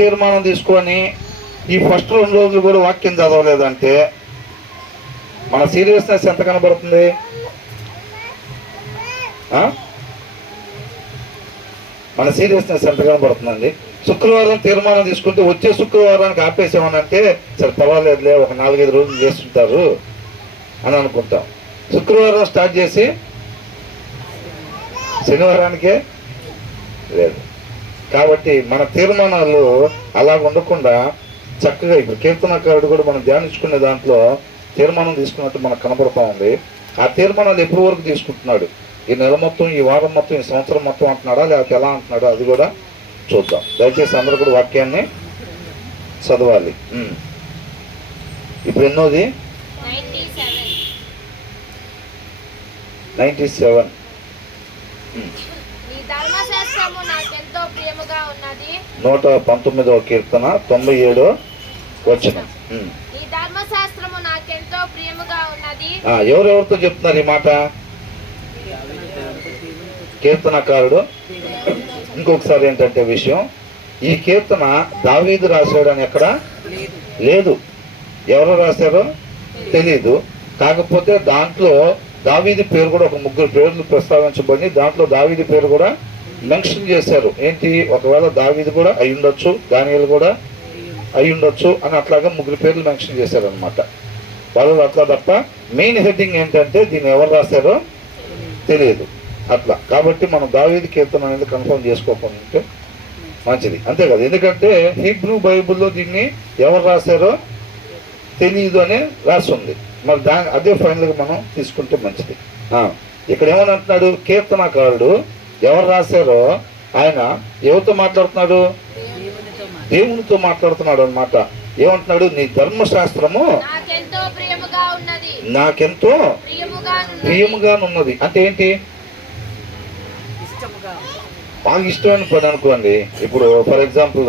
తీర్మానం తీసుకొని ఈ ఫస్ట్ 2 రోజులు కూడా వాక్యం చదవలేదంటే మన సీరియస్నెస్ ఎంత కనబడుతుంది? మన సీరియస్నెస్ ఎంత కనబడుతుందండి? శుక్రవారం తీర్మానం తీసుకుంటే వచ్చే శుక్రవారానికి ఆపేసామనంటే సరే పర్వాలేదులే, ఒక 4-5 రోజులు చేస్తుంటారు అని అనుకుంటాం. శుక్రవారం స్టార్ట్ చేసి శనివారానికే లేదు. కాబట్టి మన తీర్మానాలు అలా ఉండకుండా చక్కగా ఇప్పుడు కీర్తనకారుడు కూడా మనం ధ్యానించుకునే దాంట్లో తీర్మానం తీసుకున్నట్టు మనకు కనబడుతూ ఉంది. ఆ తీర్మానాలు ఎప్పటి వరకు తీసుకుంటున్నాడు? ఈ నెల మొత్తం, ఈ వారం మొత్తం, ఈ సంవత్సరం మొత్తం అంటున్నాడా, లేకపోతే ఎలా అంటున్నాడో అది కూడా చూద్దాం. దయచేసి అందరూ కూడా వాక్యాన్ని చదవాలి. ఇప్పుడు ఎన్నోది? 97. 119వ కీర్తన 97వ వచనం. ఎవరెవరితో చెప్తున్నారు ఈ మాట? కీర్తనకారుడు. ఇంకొకసారి ఏంటంటే విషయం, ఈ కీర్తన దావీదు రాశాడని ఎక్కడ లేదు. ఎవరు రాశారో తెలీదు. కాకపోతే దాంట్లో దావీదు పేరు కూడా, ఒక 3 పేర్లు ప్రస్తావించబడి దాంట్లో దావీదు పేరు కూడా మెన్షన్ చేశారు. ఏంటి, ఒకవేళ దావీదు కూడా అయి ఉండొచ్చు, దానియేలు కూడా అయి ఉండొచ్చు అని అట్లాగా 3 పేర్లు మెన్షన్ చేశారనమాట. వాళ్ళు అట్లా తప్ప మెయిన్ హెడ్డింగ్ ఏంటంటే దీన్ని ఎవరు రాశారో తెలియదు అట్లా. కాబట్టి మనం దావీదు కీర్తన అనేది కన్ఫర్మ్ చేసుకోకుండా ఉంటే మంచిది, అంతే కదా. ఎందుకంటే హీబ్రూ బైబుల్లో దీన్ని ఎవరు రాశారో తెలియదు అని రాసి ఉంది. మరి అదే ఫైనల్గా మనం తీసుకుంటే మంచిది. ఇక్కడ ఏమని అంటున్నాడు? కీర్తనకారుడు ఎవరు రాశారో ఆయన ఎవరితో మాట్లాడుతున్నాడు? దేవునితో మాట్లాడుతున్నాడు అనమాట. ఏమంటున్నాడు? నీ ధర్మశాస్త్రము నాకెంతో ప్రియముగానున్నది. అంటే ఏంటి? బాగా ఇష్టమైన పని అనుకోండి. ఇప్పుడు ఫర్ ఎగ్జాంపుల్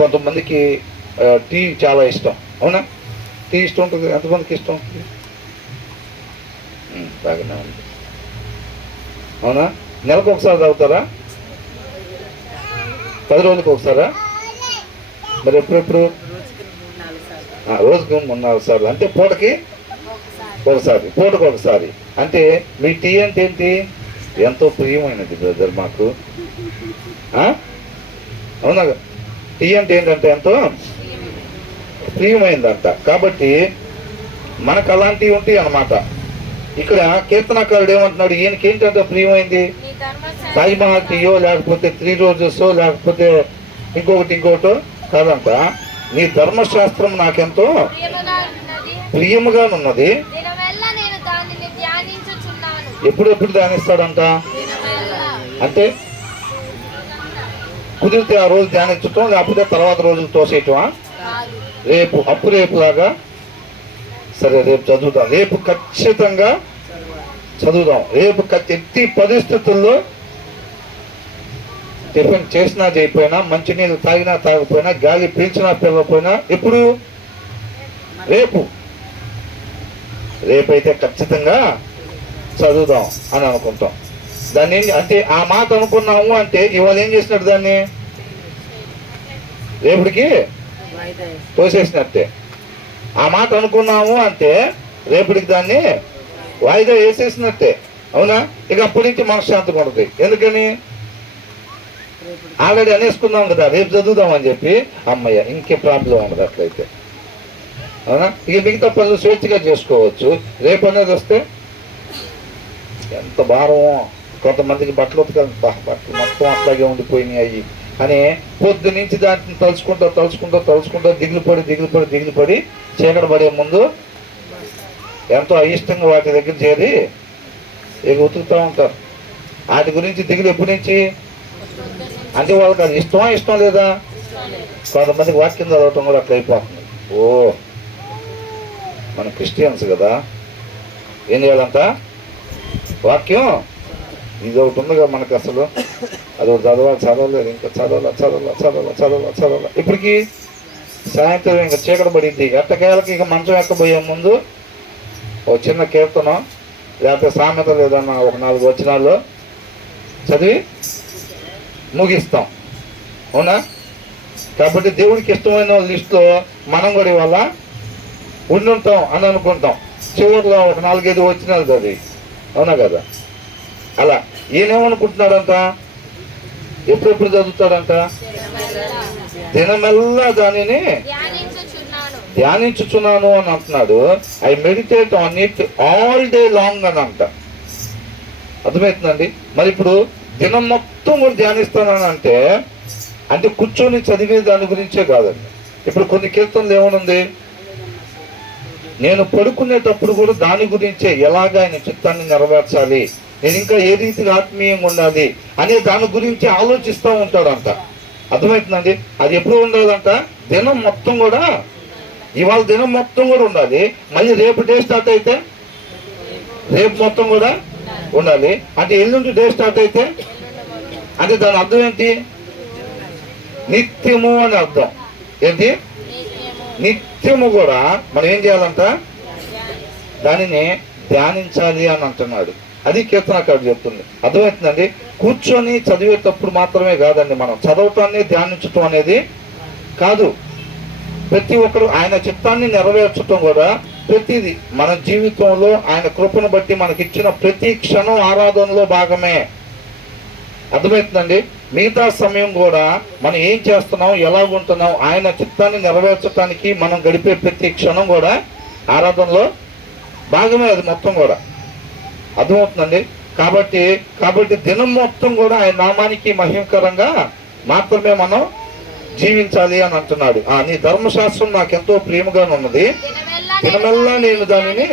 కొంతమందికి టీ చాలా ఇష్టం, అవునా? టీ ఇష్టం ఉంటుంది. ఎంతమందికి ఇష్టం ఉంటుంది? బాగానే ఉంది, అవునా? నెలకు ఒకసారి తాగుతారా? 10 రోజులకు ఒకసారా? మరి ఎప్పుడెప్పుడు? రోజుకి 3-4 సార్లు. అంటే పూటకి ఒకసారి, పూటకు ఒకసారి. అంటే మీ టీ అంటే ఏంటి? ఎంతో ప్రియమైనది బ్రదర్ మాకు, అవునా? టీ అంటే ఏంటంటే ఎంతో ప్రియమైందంట. కాబట్టి మనకు అలాంటివి ఉంటాయి అన్నమాట. ఇక్కడ కీర్తనకారుడు ఏమంటున్నాడు? ఈయనకి ఏంటంటే ప్రియమైంది తాజ్మహల్ టీయో, లేకపోతే 3 రోజెసో, లేకపోతే ఇంకొకటో కాదంట. నీ ధర్మశాస్త్రం నాకెంతో ప్రియముగానున్నది. ఎప్పుడెప్పుడు ధ్యానిస్తాడంట? అంటే కుదిరితే ఆ రోజు ధ్యానించటం, లేకపోతే తర్వాత రోజులు తోసేయటమా? రేపులాగా సరే రేపు చదువుదాం, రేపు ఖచ్చితంగా చదువుదాం. రేపు ఎట్టి పరిస్థితుల్లో టిఫిన్ చేసినా చేయకపోయినా, మంచినీళ్ళు తాగినా తాగకపోయినా, గాలి పీల్చినా పిల్లకపోయినా, ఎప్పుడు? రేపైతే ఖచ్చితంగా చదువుదాం అని అనుకుంటాం. దాన్ని అంటే ఆ మాట అనుకున్నాము అంటే ఇవాళ ఏం చేసినట్టు? దాన్ని రేపటికి తోసేసినట్టే. ఆ మాట అనుకున్నాము అంటే రేపటికి దాన్ని వాయిదా వేసేసినట్టే, అవునా? ఇక అప్పటి నుంచి మనశ్శాంతిగా ఉంటుంది. ఎందుకని? ఆల్రెడీ అనేసుకున్నాం కదా, రేపు చదువుదామని చెప్పి. అమ్మయ్య, ఇంకే ప్రాబ్లం ఉండదు అట్లయితే, అవునా? ఇక మిగతా పనులు స్వేచ్ఛగా చేసుకోవచ్చు. రేపు అనేది వస్తే ఎంత భారమో. కొంతమందికి బట్టలు మొత్తం అట్లాగే ఉండిపోయినాయి అని పొద్దు నుంచి దాన్ని తలుచుకుంటూ దిగులు పడి చీకటి పడే ముందు ఎంతో అయిష్టంగా వాటి దగ్గర చేరి ఇక ఉతుకుతూ ఉంటారు. వాటి గురించి దిగులు ఎప్పటి నుంచి? అంటే వాళ్ళకి అది ఇష్టం లేదా? కొంతమందికి వాక్యం చదవటం కూడా అట్లా అయిపోతుంది. మన క్రిస్టియన్స్ కదా, ఏం చేయాలంట? వాక్యం ఇది ఒకటి ఉందిగా మనకు. అసలు అది చదవలేదు, ఇంకా చదవాల. ఇప్పటికి సాయంత్రం ఇంకా చీకటి పడింది. ఎట్టకేళ్ళకి ఇక మంచం ఎక్కబోయే ముందు ఓ చిన్న కీర్తన, లేకపోతే సామెత లేదన్న ఒక 4 వచనాల్లో చదివి ముగిస్తాం, అవునా? కాబట్టి దేవుడికి ఇష్టమైన లిస్టులో మనం కూడా ఇవాళ ఉండుంటాం అని అనుకుంటాం. చివరిలో ఒక 4-5 వచ్చినది అది, అవునా కదా? అలా ఈయనేమనుకుంటున్నాడంట, ఎప్పుడెప్పుడు చదువుతాడంట, దినమెల్లా దానిని ధ్యానించుచున్నాను అని అంటున్నాడు. I meditate on it all day long అని అంట. అర్థమవుతుందండి? మరి ఇప్పుడు దినం మొత్తం కూడా ధ్యానిస్తానని అంటే కూర్చొని చదివే దాని గురించే కాదండి. ఇప్పుడు కొన్ని కీర్తనలు ఏమనుంది, నేను పడుకునేటప్పుడు కూడా దాని గురించే, ఎలాగ ఆయన చిత్తాన్ని నెరవేర్చాలి, నేను ఇంకా ఏ రీతిగా ఆత్మీయంగా ఉండాలి అనే దాని గురించి ఆలోచిస్తూ ఉంటాడంట. అర్థమవుతుందండి? అది ఎప్పుడు ఉండాలంట, దినం మొత్తం కూడా. ఇవాళ దినం మొత్తం కూడా ఉండాలి. మళ్ళీ రేపు డే స్టార్ట్ అయితే రేపు మొత్తం కూడా ఉండాలి. అంటే ఎల్లుండి డే స్టార్ట్ అయితే అంటే దాని అర్థం ఏంటి, నిత్యము అని అర్థం. ఏంటి? నిత్యము కూడా మనం ఏం చేయాలంట, దానిని ధ్యానించాలి అని అంటున్నాడు. అది కీర్తనకారుడు చెప్తుంది. అర్థమవుతుందండి? కూర్చొని చదివేటప్పుడు మాత్రమే కాదండి, మనం చదవటాన్ని ధ్యానించటం అనేది కాదు. ప్రతి ఒక్కరు ఆయన చిత్తాన్ని నెరవేర్చడం కూడా ప్రతిదీ మన జీవితంలో ఆయన కృపను బట్టి మనకిచ్చిన ప్రతి క్షణం ఆరాధనలో భాగమే. అర్థమవుతుందండి? మిగతా సమయం కూడా మనం ఏం చేస్తున్నాం, ఎలాగుంటున్నాం, ఆయన చిత్తాన్ని నెరవేర్చడానికి మనం గడిపే ప్రతి క్షణం కూడా ఆరాధనలో భాగమే. అది మొత్తం కూడా అర్థమవుతుందండి? కాబట్టి దినం మొత్తం కూడా ఆయన నామానికి మహిమకరంగా మాత్రమే మనం జీవించాలి అని అంటున్నాడు. నీ ధర్మశాస్త్రం నాకెంతో ప్రియముగా ఉన్నది, దినమెల్లా నేను దానిని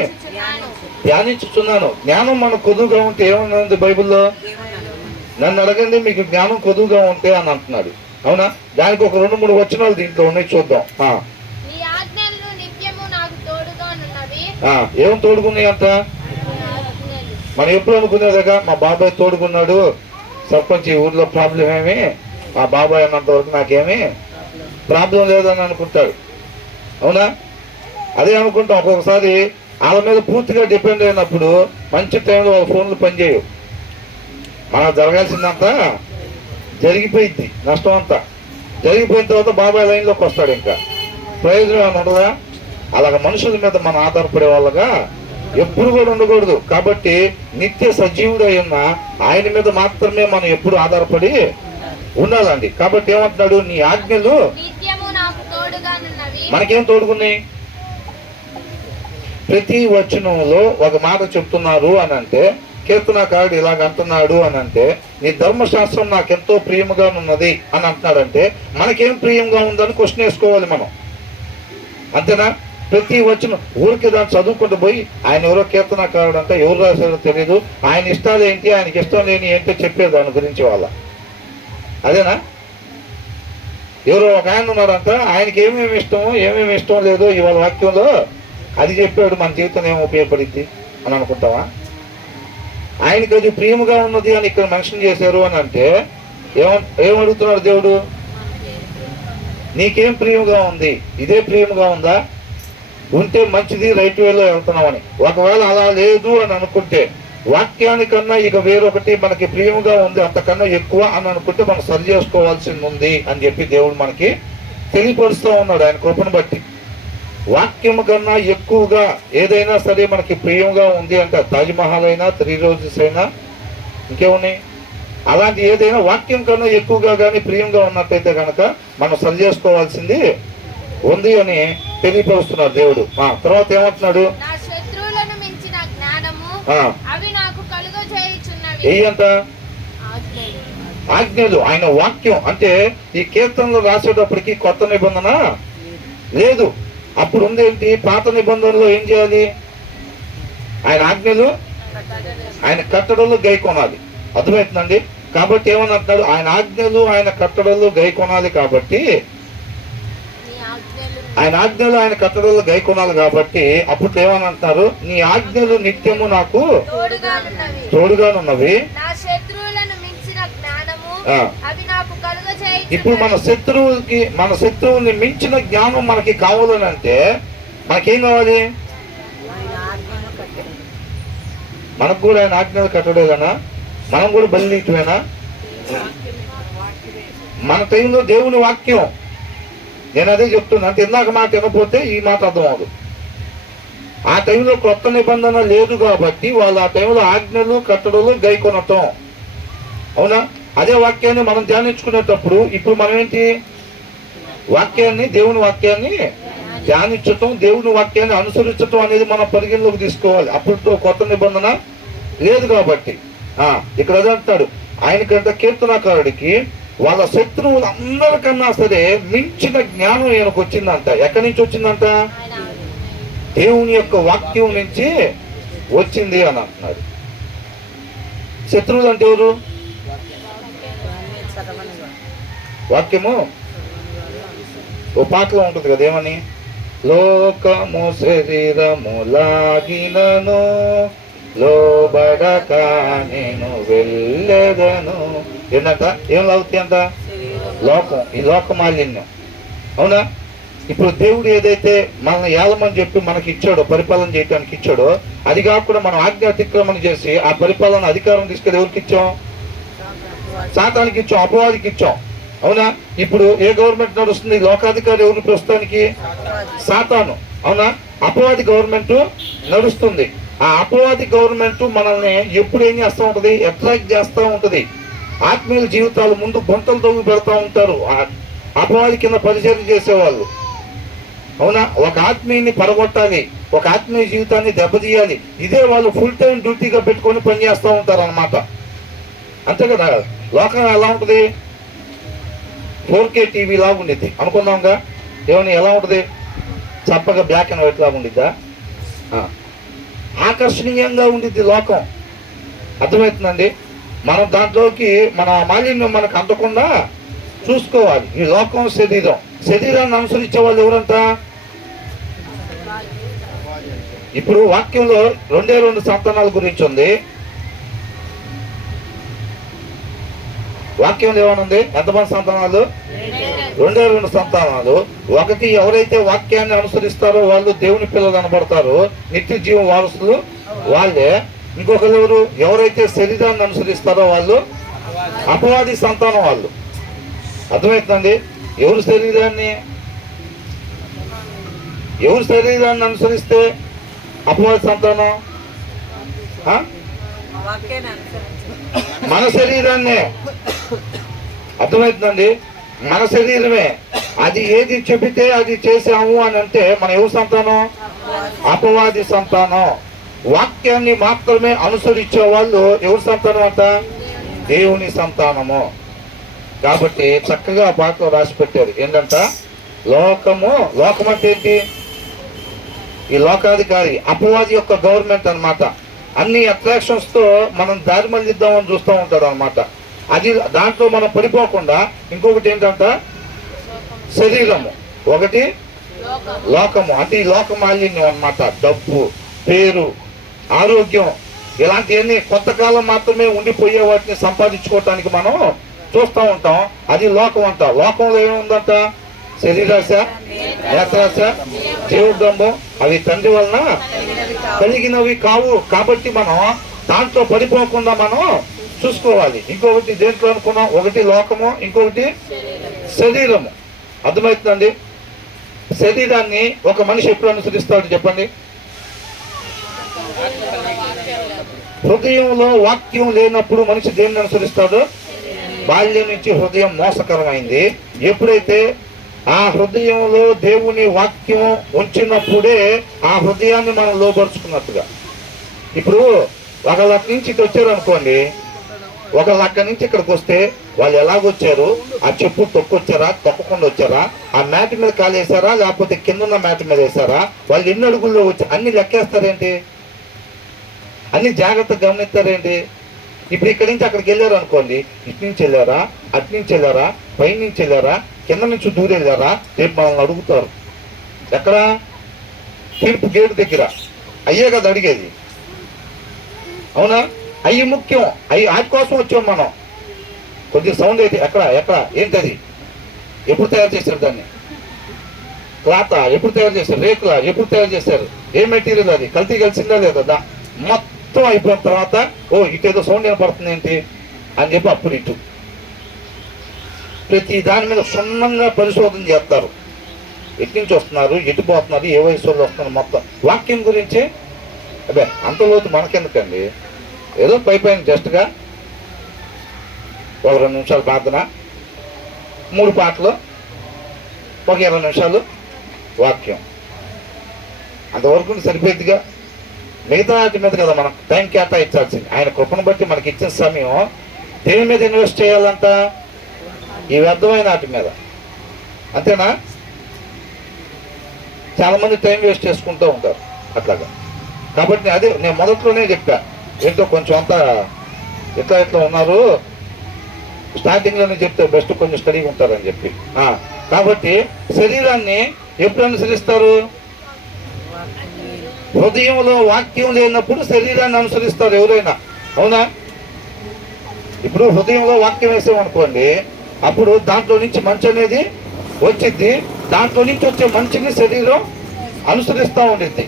ధ్యానించుచున్నాను. జ్ఞానం మనకు కొదువుగా ఉంటే ఏమన్నది బైబిల్లో? నన్ను అడగండి, మీకు జ్ఞానం కొదువుగా ఉంటే అని అంటున్నాడు. అవునా? దానికి ఒక 2-3 వచనాలు దీంట్లో ఉన్నాయి, చూద్దాం. ఏం తోడుకున్నాయి అంట? మనం ఎప్పుడు అనుకునేదిగా, మా బాబాయ్ తోడుకున్నాడు, సర్పంచ్ ఈ ఊర్లో ప్రాబ్లం ఏమి, మా బాబాయ్ అన్నంత వరకు నాకేమీ ప్రాబ్లం లేదని అనుకుంటాడు. అవునా? అదే అనుకుంటాం. ఒక్కొక్కసారి వాళ్ళ మీద పూర్తిగా డిపెండ్ అయినప్పుడు మంచి టైంలో వాళ్ళ ఫోన్లు పనిచేయవు. మనకు జరగాల్సిందంతా జరిగిపోయింది, నష్టం అంతా జరిగిపోయిన తర్వాత బాబాయ్ లైన్లోకి వస్తాడు. ఇంకా ప్రయోజనం ఏమైనా ఉండదా? అలాగ మనుషుల మీద మనం ఆధారపడే వాళ్ళగా ఎప్పుడు కూడా ఉండకూడదు. కాబట్టి నిత్య సజీవుడై ఉన్న ఆయన మీద మాత్రమే మనం ఎప్పుడు ఆధారపడి ఉండాలండి. కాబట్టి ఏమంటున్నాడు, నీ ఆజ్ఞలు మనకేం తోడుకున్నాయి? ప్రతి వచనంలో ఒక మాట చెప్తున్నారు అని అంటే, కీర్తనకారుడు ఇలాగ అంటున్నాడు అని అంటే, నీ ధర్మశాస్త్రం నాకెంతో ప్రియముగా ఉన్నది అని అంటున్నాడంటే మనకేం ప్రియంగా ఉందని క్వశ్చన్ వేసుకోవాలి మనం. అంతేనా? ప్రతి వచనం ఊరికి దాన్ని చదువుకుంటూ పోయి ఆయన ఎవరో కీర్తనకారుడు అంట, ఎవరు రాశారో తెలియదు, ఆయన ఇష్టాలు ఏంటి, ఆయనకి ఇష్టం లేని ఏంటో చెప్పేది దాని గురించి వాళ్ళ. అదేనా? ఎవరో ఒక ఆయన ఉన్నాడంట, ఆయనకి ఏమేమి ఇష్టమో ఏమేమి ఇష్టం లేదో ఇవాళ వాక్యంలో అది చెప్పాడు, మన జీవితం ఏమి ఉపయోగపడింది అని అనుకుంటావా? ఆయనకి అది ప్రియముగా ఉన్నది అని ఇక్కడ మెన్షన్ చేశారు అని అంటే ఏమడుగుతున్నాడు దేవుడు? నీకేం ప్రియముగా ఉంది? ఇదే ప్రియముగా ఉందా? ఉంటే మంచిది, రైట్ వేలో వెళ్తున్నామని. ఒకవేళ అలా లేదు అని అనుకుంటే, వాక్యానికన్నా ఇక వేరొకటి మనకి ప్రియముగా ఉంది అంతకన్నా ఎక్కువ అని అనుకుంటే మనం సరి చేసుకోవాల్సింది ఉంది అని చెప్పి దేవుడు మనకి తెలియపరుస్తూ ఉన్నాడు ఆయన కృపను బట్టి. వాక్యము కన్నా ఎక్కువగా ఏదైనా సరే మనకి ప్రియముగా ఉంది అంటే, తాజ్మహల్ అయినా, 3 రోజెస్ అయినా, ఇంకేమున్నాయి, అలాంటి ఏదైనా వాక్యం కన్నా ఎక్కువగా కానీ ప్రియంగా ఉన్నట్టయితే కనుక మనం సరి చేసుకోవాల్సింది ఉంది అని తెలియపరుస్తున్నాడు దేవుడు. తర్వాత ఏమంటున్నాడు? ఏంట? ఆజ్ఞలు, ఆయన వాక్యం. అంటే ఈ కీర్తనలు రాసేటప్పటికి కొత్త నిబంధన లేదు. అప్పుడు ఉందేంటి? పాత నిబంధనలో ఏం చేయాలి? ఆయన ఆజ్ఞలు, ఆయన కట్టడలు గైకొనాలి. అర్థమవుతుందండి? కాబట్టి ఏమని అంటున్నాడు? ఆయన ఆజ్ఞలు, ఆయన కట్టడలు గైకొనాలి. కాబట్టి ఆయన ఆజ్ఞలు, ఆయన కట్టడలు గైకొనాలి. కాబట్టి అప్పుడు ఏమని అంటున్నారు? నీ ఆజ్ఞలు నిత్యము నాకు తోడుగానున్నవి. ఇప్పుడు మన శత్రువుని మించిన జ్ఞానం మనకి కావాలని అంటే మనకేం కావాలి? మనకు కూడా ఆయన ఆజ్ఞలు కట్టడేనా? మనం కూడా బలినీయటమేనా? మన టైంలో దేవుని వాక్యం నేను అదే చెప్తున్నా. అంటే ఇందాక మాట వినపోతే ఈ మాట అర్థం అవదు. ఆ టైంలో కొత్త నిబంధన లేదు కాబట్టి వాళ్ళు ఆ టైంలో ఆజ్ఞలు కట్టడలు గైకొనటం. అవునా? అదే వాక్యాన్ని మనం ధ్యానించుకునేటప్పుడు ఇప్పుడు మనం ఏంటి, వాక్యాన్ని, దేవుని వాక్యాన్ని ధ్యానించటం, దేవుని వాక్యాన్ని అనుసరించటం అనేది మనం పరిగణలోకి తీసుకోవాలి. అప్పుడు కొత్త నిబంధన లేదు కాబట్టి. ఇక్కడ అదే అంటాడు, ఆయనకంటే కీర్తనాకారుడికి వాళ్ళ శత్రువులు అందరికన్నా సరే మించిన జ్ఞానం ఈయనకు వచ్చిందంట. ఎక్కడి నుంచి వచ్చిందంట? దేవుని యొక్క వాక్యం నుంచి వచ్చింది అని అంటున్నాడు. శత్రువులు అంటే ఎవరు? వాక్యము ఓ పాటలో ఉంటుంది కదా, ఏమని? లోకము శరీరము లాగినను లోబడక నేను వెళ్ళేదను. ఏంటంట? ఏం లాగుతాయి అంట? లోకం. ఈ లోక మాలిన్యం. అవునా? ఇప్పుడు దేవుడు ఏదైతే మనల్ని ఏలమని చెప్పి మనకి ఇచ్చాడో, పరిపాలన చేయడానికి ఇచ్చాడో, అది కాకుండా మనం ఆజ్ఞ అతిక్రమణ చేసి ఆ పరిపాలన అధికారం తీసుకెళ్ళి ఎవరికి ఇచ్చాం? సాతానికి ఇచ్చాం, అపవాదికి ఇచ్చాం. అవునా? ఇప్పుడు ఏ గవర్నమెంట్ నడుస్తుంది? లోకాధికారి ఎవరు ప్రస్తుతానికి? సాతాను. అవునా? అపవాది గవర్నమెంట్ నడుస్తుంది. ఆ అపవాది గవర్నమెంట్ మనల్ని ఎప్పుడు ఏం చేస్తూ ఉంటుంది? అట్రాక్ట్ చేస్తూ ఉంటుంది. ఆత్మీయ జీవితాలు ముందు గుంటలు తవ్వి పెడతా ఉంటారు అపవాది కింద పరిచయం చేసేవాళ్ళు. అవునా? ఒక ఆత్మీయుని పడగొట్టాలి, ఒక ఆత్మీయ జీవితాన్ని దెబ్బతీయాలి. ఇదే వాళ్ళు ఫుల్ టైం డ్యూటీగా పెట్టుకొని పనిచేస్తూ ఉంటారు అన్నమాట. అంతే కదా? లోకం ఎలా ఉంటుంది? 4K టీవీ లాగా ఉండిద్ది అనుకుందాంగా. ఏమని ఎలా ఉంటుంది? చప్పగా బ్లాక్ అండ్ వైట్ లాగా ఉండిద్దా? ఆకర్షణీయంగా ఉండిద్ది లోకం. అర్థమవుతుందండి? మనం దాంట్లోకి మన మాలిన్యం మనకు అందకుండా చూసుకోవాలి. ఈ లోకం శరీరం, శరీరాన్ని అనుసరించే వాళ్ళు ఎవరంతా? ఇప్పుడు వాక్యంలో 2 సంతానాల గురించి ఉంది. వాక్యంలో ఏమనుంది? ఎంతమంది సంతానాలు? 2 సంతానాలు. ఒకటి, ఎవరైతే వాక్యాన్ని అనుసరిస్తారో వాళ్ళు దేవుని పిల్లలు అనబడతారు, నిత్య జీవం వారసులు వాళ్ళే. ఇంకొకరు ఎవరు? ఎవరైతే శరీరాన్ని అనుసరిస్తారో వాళ్ళు అపవాది సంతానం వాళ్ళు. అర్థమవుతుందండి? ఎవరు శరీరాన్ని అనుసరిస్తే అపవాది సంతానం? మన శరీరాన్నే. అర్థమవుతుందండి? మన శరీరమే. అది ఏది చెబితే అది చేసాము అని అంటే మన ఎవరు సంతానం? అపవాది సంతానం. వాక్యాన్ని మాత్రమే అనుసరించే వాళ్ళు ఎవరు సంతానం అంట? దేవుని సంతానము. కాబట్టి చక్కగా ఆ పాటలో రాసి పెట్టారు. ఏంటంట? లోకం అంటే ఏంటి? ఈ లోకాధికారి అపవాది యొక్క గవర్నమెంట్ అన్నమాట. అన్ని అట్రాక్షన్స్ తో మనం దారి మళ్ళిద్దామని చూస్తూ ఉంటాడు అనమాట. అది దాంట్లో మనం పడిపోకుండా ఇంకొకటి ఏంటంట? శరీరము. ఒకటి లోకము, అంటే ఈ లోక మాలిన్యం అన్నమాట. డబ్బు, పేరు, ఆరోగ్యం, ఇలాంటివన్నీ కొంతకాలం మాత్రమే ఉండిపోయే వాటిని సంపాదించుకోవటానికి మనం చూస్తూ ఉంటాం. అది లోకం అంట. లోకంలో ఏముందంట? శరీరాశ, నేత్రాశ, జీవడంబం. అవి తండ్రి వలన కలిగినవి కావు. కాబట్టి మనం దాంట్లో పడిపోకుండా మనం చూసుకోవాలి. ఇంకొకటి దేంట్లో అనుకున్నాం? ఒకటి లోకము, ఇంకొకటి శరీరము. అర్థమవుతుందండి? శరీరాన్ని ఒక మనిషి ఎప్పుడు అనుసరిస్తాడు చెప్పండి? హృదయంలో వాక్యం లేనప్పుడు మనిషి దేన్ని అనుసరిస్తాడు? బాల్యం నుంచి హృదయం మోసకరమైంది. ఎప్పుడైతే ఆ హృదయంలో దేవుని వాక్యం ఉంచినప్పుడే ఆ హృదయాన్ని మనం లోపరుచుకున్నట్టుగా. ఇప్పుడు ఒకళ్ళ నుంచి ఇటు వచ్చారు అనుకోండి, ఒకళ్ళ అక్కడి నుంచి ఇక్కడికి వస్తే వాళ్ళు ఎలాగొచ్చారు? ఆ చెప్పు తొక్కొచ్చారా, తొక్కకుండా వచ్చారా? ఆ మ్యాట్ మీద కాలు వేసారా, లేకపోతే కింద ఉన్న మ్యాట్ మీద వేసారా? వాళ్ళు ఎన్ని అడుగుల్లో వచ్చి అన్ని లెక్కేస్తారేంటి? అన్ని జాగ్రత్తగా గమనిస్తారేంటి? ఇప్పుడు ఇక్కడి నుంచి అక్కడికి వెళ్ళారు అనుకోండి, ఇటు నుంచి వెళ్ళారా, అటు నుంచి వెళ్ళారా, పై నుంచి వెళ్ళారా, కింద నుంచి దూరం వెళ్ళారా? రేపు మనల్ని అడుగుతారు. ఎక్కడ? తీర్పు గేటు దగ్గర. అయ్యే కదా అడిగేది. అవునా? అయ్యి ముఖ్యం. వాటి కోసం వచ్చాం మనం. కొద్దిగా సౌండ్ అయితే ఎక్కడ ఏంటది? ఎప్పుడు తయారు చేశారు దాన్ని? క్లాత్ ఎప్పుడు తయారు చేశారు? రేకులా ఎప్పుడు తయారు చేశారు? ఏ మెటీరియల్ అది? కల్తీ కలిసిందా లేదా? మొత్తం అయిపోయిన తర్వాత ఇటేదో సౌండ్ వినపడుతుంది ఏంటి అని చెప్పి అప్పుడు ఇటు ప్రతి దాని మీద క్షుణ్ణంగా పరిశోధన చేస్తారు. ఎటు నుంచి వస్తున్నారు, ఎటు పోతున్నారు, ఏ వయసు వాళ్ళు వస్తున్నారు, మొత్తం వాక్యం గురించి అదే అంత లోతు మనకెందుకండి. ఏదో పైన జస్ట్గా ఒక 2 నిమిషాలు ప్రార్థన, 3 పాటలు, ఒక 20 నిమిషాలు వాక్యం, అంతవరకు సరిపోద్దిగా. మిగతా వాటి మీద కదా మనం టైం కేటాయించాల్సింది. ఆయన కృపను బట్టి మనకి ఇచ్చిన సమయం దేని మీద ఇన్వెస్ట్ చేయాలంట? ఈ వ్యర్థమైన వాటి మీద, అంతేనా? చాలామంది టైం వేస్ట్ చేసుకుంటూ ఉంటారు అట్లాగా. కాబట్టి అదే నేను మొదట్లోనే చెప్పా, ఏంటో కొంచెం అంతా ఇట్లా ఉన్నారు, స్టార్టింగ్లోనే చెప్తే బెస్ట్ కొంచెం స్టడీగా ఉంటారని చెప్పి. కాబట్టి శరీరాన్ని ఎప్పుడు అనుసరిస్తారు? హృదయంలో వాక్యం లేనప్పుడు శరీరాన్ని అనుసరిస్తారు ఎవరైనా, అవునా? ఇప్పుడు హృదయంలో వాక్యం వేసామనుకోండి, అప్పుడు దాంట్లో నుంచి మంచి అనేది వచ్చింది, దాంట్లో నుంచి వచ్చే మంచిని శరీరం అనుసరిస్తూ ఉండిద్ది,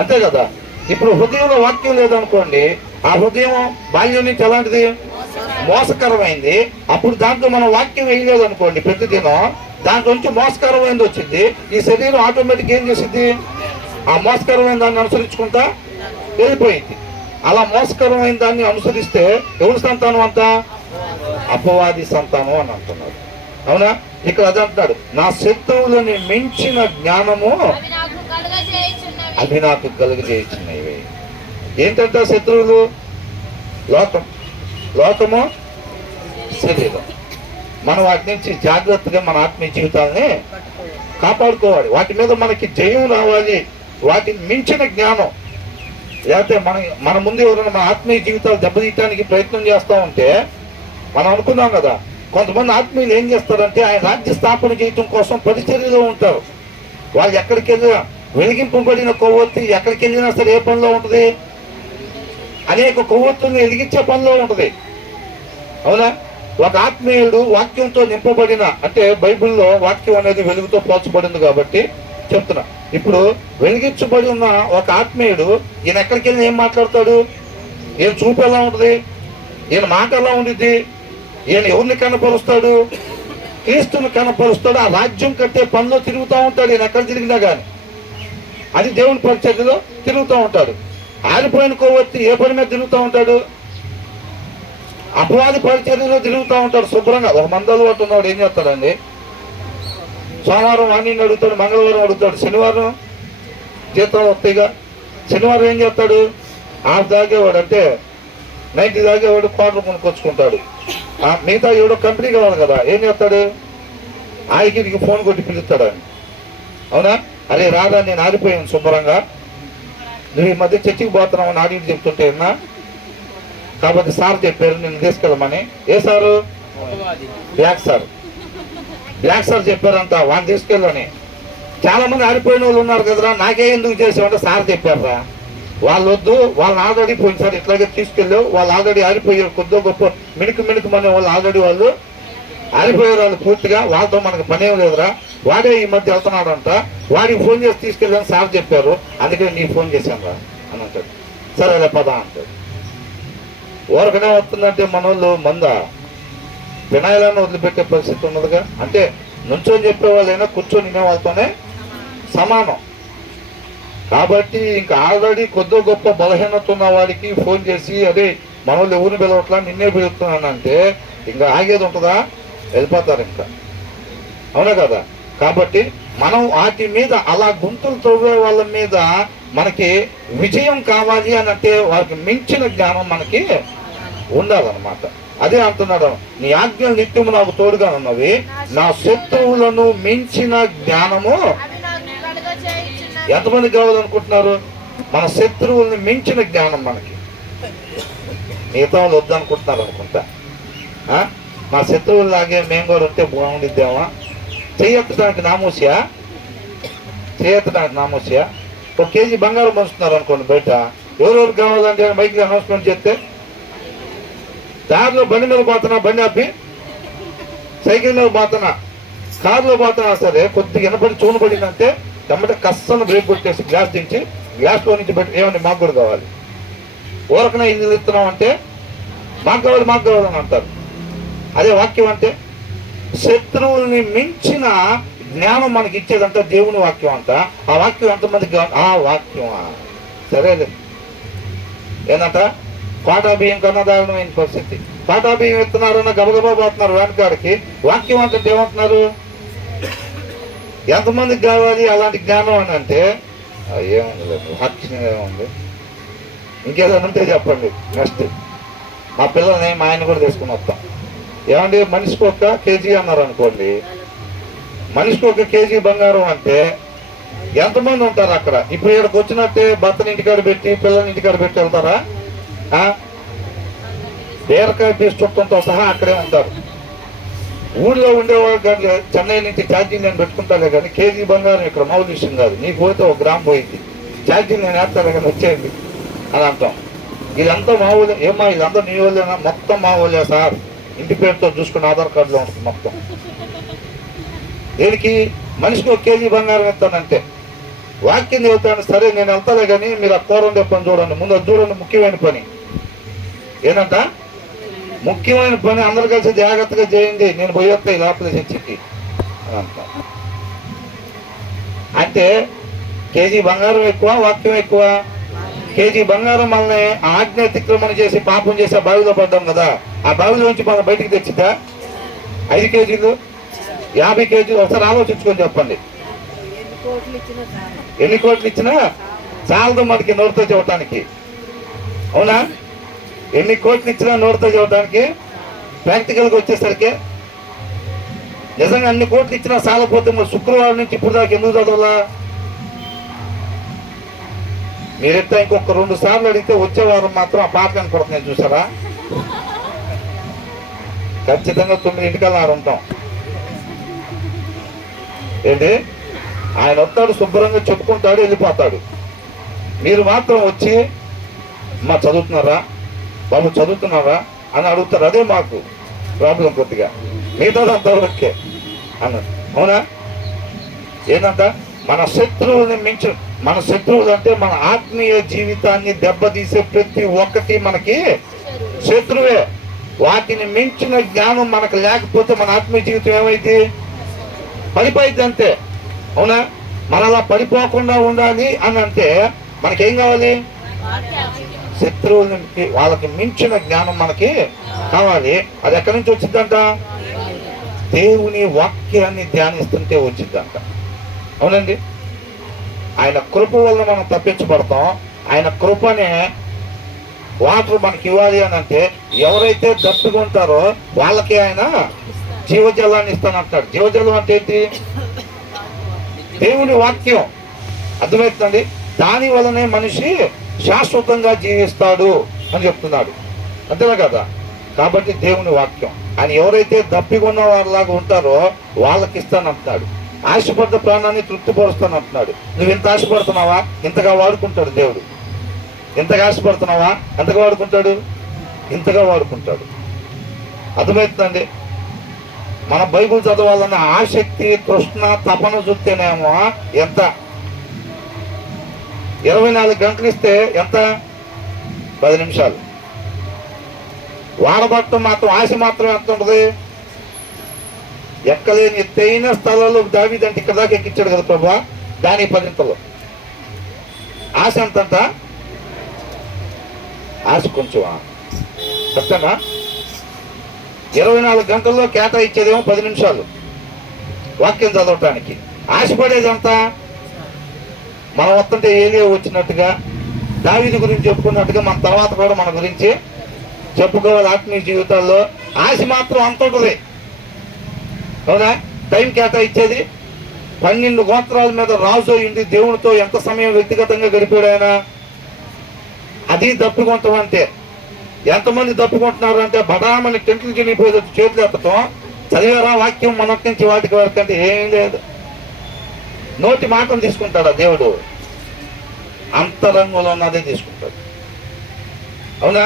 అంతే కదా. ఇప్పుడు హృదయంలో వాక్యం లేదనుకోండి, ఆ హృదయం బాల్యం నుంచి ఎలాంటిది? మోసకరమైంది. అప్పుడు దాంట్లో మనం వాక్యం వేయలేదు అనుకోండి, ప్రతిదినం దాంట్లో నుంచి మోసకరమైంది వచ్చింది, ఈ శరీరం ఆటోమేటిక్ ఏం చేసింది? ఆ మోసకరమైన దాన్ని అనుసరించుకుంటా వెళ్ళిపోయింది. అలా మోసకరమైన దాన్ని అనుసరిస్తే ఎవరి సంతానం అంతా? అపవాది సంతానం అని అంటున్నారు, అవునా? ఇక్కడ అది అంటున్నాడు, నా శత్రువులని మించిన జ్ఞానము అవి నాకు కలుగజేయుచున్నవి. ఏంటంటే శత్రువులు? లోకము, శరీరం. మనం వాటి నుంచి జాగ్రత్తగా మన ఆత్మీయ జీవితాలని కాపాడుకోవాలి. వాటి మీద మనకి జయం రావాలి, వాటిని మించిన జ్ఞానం. లేకపోతే మన ముందు ఎవరైనా మన ఆత్మీయ జీవితాలు దెబ్బతీయటానికి ప్రయత్నం చేస్తూ ఉంటే, మనం అనుకున్నాం కదా, కొంతమంది ఆత్మీయులు ఏం చేస్తారంటే ఆయన రాజ్య స్థాపన చేయటం కోసం పరిచర్యలో ఉంటారు. వాళ్ళు ఎక్కడికి వెళ్ళినా వెలిగింపబడిన కొవ్వొత్తి ఎక్కడికి వెళ్ళినా సరే ఏ పనిలో ఉంటుంది? అనేక కొవ్వొత్తుల్ని వెలిగించే పనిలో ఉంటుంది, అవునా? ఒక ఆత్మీయుడు వాక్యంతో నింపబడిన, అంటే బైబిల్లో వాక్యం అనేది వెలుగుతో పోల్చబడింది కాబట్టి చెప్తున్నా. ఇప్పుడు వెలిగించబడి ఉన్న ఒక ఆత్మీయుడు ఈయన ఎక్కడికి వెళ్ళి ఏం మాట్లాడతాడు? ఈయన చూపు ఎలా ఉంటుంది? ఈయన మాట ఎలా ఉండిద్ది? ఈయన ఎవరిని కనపరుస్తాడు? క్రీస్తుని కనపరుస్తాడు. ఆ రాజ్యం కట్టే పనిలో తిరుగుతూ ఉంటాడు ఈయన, ఎక్కడ తిరిగినా కానీ. అది దేవుని పరిచర్యలో తిరుగుతూ ఉంటాడు. ఆరిపోయిన కొవ్వొత్తి ఏ పని మీద తిరుగుతూ ఉంటాడు? అపవాది పరిచర్యలో తిరుగుతూ ఉంటాడు శుభ్రంగా. ఒక మందలు పట్టున్నాడు ఏం చేస్తాడండి? సోమవారం వాణిని అడుగుతాడు, మంగళవారం అడుగుతాడు, శనివారం జీతాలు వస్తాయిగా. శనివారం ఏం చేస్తాడు? 6 తాగేవాడు, అంటే 90 తాగేవాడు క్వార్టర్ కొనుక్కొచ్చుకుంటాడు. మిగతా ఎవడో కంపెనీ కావాలి కదా, ఏం చేస్తాడు? ఆయనకి ఫోన్ కొట్టి పిలుస్తాడు అని, అవునా? అరే రాదా, నేను ఆరిపోయాను శుభ్రంగా, నువ్వు ఈ మధ్య చర్చికి పోతున్నావు అని ఆడికి చెప్తుంటే విన్నా, కాబట్టి సార్ చెప్పారు నేను తీసుకెళ్ళమని. ఏ సారు? బ్లాక్ సార్ చెప్పారంట వాడిని తీసుకెళ్ళని. చాలా మంది ఆడిపోయిన వాళ్ళు ఉన్నారు కదరా, నాకే ఎందుకు చేసామంటే సార్ చెప్పారా. వాళ్ళు వద్దు, వాళ్ళని ఆల్రెడీ పోయినసారి ఇట్లాగే తీసుకెళ్ళావు, వాళ్ళు ఆల్రెడీ ఆరిపోయారు, కొద్దిగా గొప్ప మిణుకు మన వాళ్ళు ఆల్రెడీ వాళ్ళు ఆరిపోయారు, వాళ్ళు పూర్తిగా, వాళ్ళతో మనకు పనేం లేదురా, వాడే ఈ మధ్య వెళ్తున్నాడంట, వాడికి ఫోన్ చేసి తీసుకెళ్ళాను సార్ చెప్పారు, అందుకే నీకు ఫోన్ చేశాను రా అని అంటాడు. సరే అదే పదా అంటాడు. ఊరకనే వస్తుందంటే మన వాళ్ళు వినాయలను వదిలిపెట్టే పరిస్థితి ఉన్నదిగా. అంటే నుంచొని చెప్పేవాళ్ళైనా కూర్చొని వినే వాళ్ళతోనే సమానం. కాబట్టి ఇంకా ఆల్రెడీ కొద్ది గొప్ప బలహీనత ఉన్న వాడికి ఫోన్ చేసి అదే మన వాళ్ళు ఎవరిని పిలవట్లా నిన్నే పిలుస్తున్నానంటే ఇంకా ఆగేది ఉంటుందా? వెళ్ళిపోతారు ఇంకా, అవునా కదా. కాబట్టి మనం వాటి మీద అలా గుంతలు తవ్వే వాళ్ళ మీద మనకి విజయం కావాలి అని అంటే వారికి మించిన జ్ఞానం మనకి ఉండాలన్నమాట. అదే అంటున్నాడు, నీ ఆజ్ఞలు నిత్యము నాకు తోడుగా ఉన్నవి, నా శత్రువులను మించిన జ్ఞానము. ఎంతమంది కావాలనుకుంటున్నారు? మన శత్రువుల్ని మించిన జ్ఞానం మనకి. మిగతా వాళ్ళు వద్దనుకుంటున్నారు అనుకుంటా. మా శత్రువులాగే మేము కూడా ఉంటే బాగుండిద్దామా? చేయెత్తడానికి నామూసియా? 1 కేజీ బంగారం పంచుతున్నారు అనుకోండి బయట, ఎవరెవరు కావాలంటే బైక్లో అనౌన్స్మెంట్ చేస్తే, దారిలో బండి మీద పోతున్నా, బండి ఆపి సైకిల్ మీద పోతున్నా, కారులో పోతున్నా సరే కొద్దిగా వినపడి చూనబడిందంటే వెంబట కష్టం బ్రేక్ కొట్టేసి గ్లాస్ దించి గ్లాస్లో నుంచి పెట్టి ఏమండి మాకు కూడా కావాలి, ఊరకనే ఇల్లు ఇస్తున్నాం అంటే మాకు కావాలని అంటారు. అదే వాక్యం అంటే శత్రువుల్ని మించిన జ్ఞానం మనకి ఇచ్చేదంతా దేవుని వాక్యం అంట. ఆ వాక్యం ఎంతమందికి ఆ వాక్యం సరేలే ఏంటంట పాటా బియ్యం కన్నా దారుణమైన పరిస్థితి. పాటా బియ్యం ఎత్తున్నారన్న గబగబా పోతున్నారు వెనకాడికి. వాక్యం అంటే ఏమంటున్నారు? ఎంతమందికి కావాలి అలాంటి జ్ఞానం అని అంటే ఏముంది లేదు, వాక్యం ఏముంది. ఇంకేదైనా ఉంటే చెప్పండి. నెక్స్ట్ మా పిల్లల్ని మా ఆయన కూడా తీసుకుని వస్తాం. ఏమండి మనిషికి 1 కేజీ అన్నారు అనుకోండి, మనిషికి 1 కేజీ బంగారం అంటే ఎంతమంది ఉంటారు అక్కడ? ఇప్పుడు ఇక్కడికి వచ్చినట్టే భర్తని ఇంటికాడ పెట్టి పిల్లల్ని ఇంటికాడ పెట్టి వెళ్తారా? బీరకాయ పీసు చుట్టంతో సహా అక్కడే ఉంటారు. ఊళ్ళో ఉండేవాళ్ళు కానీ చెన్నై నుంచి ఛార్జీలు నేను పెట్టుకుంటాలే కానీ కేజీ బంగారం ఇక్కడ మామూలు విషయం కాదు. నీకు పోతే 1 గ్రామ్ పోయింది, ఛార్జీలు నేను వేస్తాను కానీ వచ్చేయండి అని అంటాం. ఇదంతా మా ఊళ్ళో. ఏమా ఇదంతా నీ వాళ్ళేనా? మొత్తం మా వాళ్ళే సార్. ఇంటి పేరుతో చూసుకుని ఆధార్ కార్డులో ఉంటుంది మొత్తం. దేనికి? మనిషికి 1 కేజీ బంగారం ఇస్తానంటే వాక్యం చెబుతాను. సరే నేను వెళ్తాలే కానీ మీరు ఆ కూర ఉండే పని చూడండి, ముందు అది చూడండి. ముఖ్యమైన పని ఏంటంట? ముఖ్యమైన పని అందరు కలిసి జాగ్రత్తగా చేయండి, నేను పోయేస్తా ఈ లోపల చర్చికి అని అంటాం. అంటే కేజీ బంగారం ఎక్కువ, వాక్యం ఎక్కువ. కేజీ బంగారం మనల్ని ఆజ్ఞ అతిక్రమణ చేసి పాపం చేసి ఆ బావిలో పడ్డాం కదా, ఆ బావిలోంచి మనం బయటికి తెచ్చిద్దా? 5 కేజీలు 50 కేజీలు? ఒకసారి ఆలోచించుకొని చెప్పండి. ఎన్ని కోట్లు ఇచ్చినా చాలదు మనకి నోటితో చెప్పడానికి. అవునా? ఎన్ని కోట్లు ఇచ్చినా నోటితో చెప్పడానికి. ప్రాక్టికల్గా వచ్చేసరికి నిజంగా అన్ని కోట్లు ఇచ్చినా చాలపోతే మరి శుక్రవారం నుంచి ఇప్పుడు దాకా ఎందుకు చదవాలా? మీరెట్టా ఇంకొక 2 సార్లు అడిగితే వచ్చే వారం మాత్రం ఆ పాట కనపడుతున్నాయి చూసారా? ఖచ్చితంగా 9 ఉంటాం. ఏంటి? ఆయన వస్తాడు, శుభ్రంగా చెప్పుకుంటాడు, వెళ్ళిపోతాడు. మీరు మాత్రం వచ్చి మా చదువుతున్నారా బాబు, చదువుతున్నారా అని అడుగుతారు. అదే మాకు ప్రాబ్లం కొద్దిగా. మిగతాదంతా ఓకే అన్నారు. అవునా? ఏంటంట? మన శత్రువుని మించు, మన శత్రువులు అంటే మన ఆత్మీయ జీవితాన్ని దెబ్బతీసే ప్రతి ఒక్కటి మనకి శత్రువే. వాటిని మించిన జ్ఞానం మనకు లేకపోతే మన ఆత్మీయ జీవితం ఏమైంది? పడిపోయింది అంతే. అవునా? మనలా పడిపోకుండా ఉండాలి అని అంటే మనకేం కావాలి? శత్రువులకి వాళ్ళకి మించిన జ్ఞానం మనకి కావాలి. అది ఎక్కడి నుంచి వచ్చిందంట? దేవుని వాక్యాన్ని ధ్యానిస్తుంటే వచ్చిందంట. అవునండి. ఆయన కృప వల్ల మనం తప్పించబడతాం. ఆయన కృపనే వాటర్ మనకి ఇవ్వాలి అని అంటే ఎవరైతే దప్పుకుంటారో వాళ్ళకి ఆయన జీవజలాన్ని ఇస్తానంటాడు. జీవజలం అంటే ఏంటి? దేవుని వాక్యం. అర్థమవుతుందండి? దాని వల్లనే మనిషి శాశ్వతంగా జీవిస్తాడు అని చెప్తున్నాడు. అంతేనా కదా? కాబట్టి దేవుని వాక్యం ఆయన ఎవరైతే దప్పికొన్న వారిలాగా ఉంటారో వాళ్ళకి ఇస్తానంటున్నాడు. ఆశపడ్డ ప్రాణాన్ని తృప్తిపరుస్తానంటున్నాడు. నువ్వు ఇంత ఆశపడుతున్నావా? ఇంతగా వాడుకుంటాడు దేవుడు. ఇంతగా ఆశపడుతున్నావా? ఎంతగా వాడుకుంటాడు? ఇంతగా వాడుకుంటాడు. అర్థమవుతుందండి? మన బైబుల్ చదవాలన్న ఆసక్తి, తృష్ణ, తపన చూస్తేనేమో ఎంత 24 గంటలు ఇస్తే ఎంత? 10 నిమిషాలు. వాడబట్టం మాత్రం ఆశ మాత్రం ఎంత ఉంటుంది? ఎక్కలేని ఎత్తైన స్థలాల్లో దావీదంటే ఇక్కడ దాకా ఎక్కించాడు కదా ప్రభా, దాని 10 ఆశ ఎంతంట? ఆశ కొంచెం కష్టంగా. 24 గంటల్లో కేటాయించేదేమో 10 నిమిషాలు వాక్యం చదవటానికి. ఆశపడేదంతా మనం వస్తుంటే ఏలియా వచ్చినట్టుగా, దావీదు గురించి చెప్పుకున్నట్టుగా మన తర్వాత కూడా మన గురించి చెప్పుకోవాలి. ఆత్మీయ జీవితాల్లో ఆశ మాత్రం అంత ఉంటుంది. అవునా? టైం కేటాయించేది 12 గోత్రాల మీద రాజు అయింది. దేవునితో ఎంత సమయం వ్యక్తిగతంగా గడిపాడు ఆయన. అది దప్పుకుంటాం అంటే ఎంతమంది దప్పుకుంటున్నారు అంటే బడామని టెంట్లు చినిపోయేది చేతులు ఎత్తటం. చదివారా వాక్యం మనకి నుంచి వాటికి వరకు అంటే ఏం లేదు. నోటి మాటను తీసుకుంటాడా దేవుడు? అంతరంగంలో ఉన్నదే తీసుకుంటాడు. అవునా?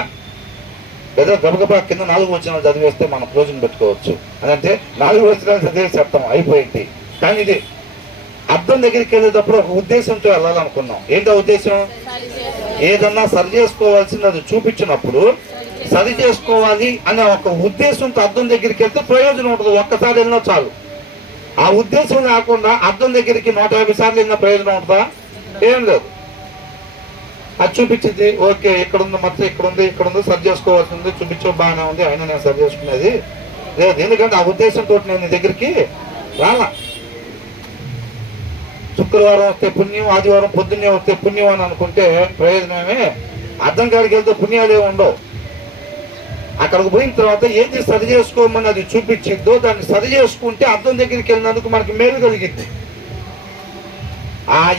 ఏదో గబగబా కింద 4 వచనాలు చదివేస్తే మనం క్లోజింగ్ పెట్టుకోవచ్చు అని అంటే 4 వచనాలు చదివేసి చెప్తాం, అయిపోయింది. కానీ ఇది అర్థం దగ్గరికి వెళ్ళేటప్పుడు ఒక ఉద్దేశంతో వెళ్ళాలనుకున్నాం. ఏంటో ఉద్దేశం? ఏదన్నా సరి చేసుకోవాల్సింది అది చూపించినప్పుడు సరి చేసుకోవాలి అనే ఒక ఉద్దేశంతో అర్థం దగ్గరికి వెళ్తే ప్రయోజనం ఉంటుంది. ఒక్కసారి వెళ్ళినా చాలు. ఆ ఉద్దేశం లేకుండా అర్థం దగ్గరికి 150 సార్లు వెళ్ళిన ప్రయోజనం ఉంటుందా? ఏం లేదు. అది చూపించింది, ఓకే ఇక్కడ ఉంది మచ్చ, ఇక్కడ ఉంది సరి చేసుకోవాల్సి ఉంది, చూపించో బాగానే ఉంది, అయినా నేను సరి చేసుకునేది లేదు. ఎందుకంటే ఆ ఉద్దేశంతో నేను నీ దగ్గరికి రాలా. శుక్రవారం వస్తే పుణ్యం, ఆదివారం పొద్దున్నే వస్తే పుణ్యం అని అనుకుంటే ప్రయోజనమే. అర్థం కాడికి వెళ్తే పుణ్యాలు ఏమి ఉండవు. అక్కడికి పోయిన తర్వాత ఏది సరి చేసుకోమని అది చూపించిద్దో దాన్ని సరి చేసుకుంటే అర్థం దగ్గరికి వెళ్ళినందుకు మనకి మేలు కలిగింది.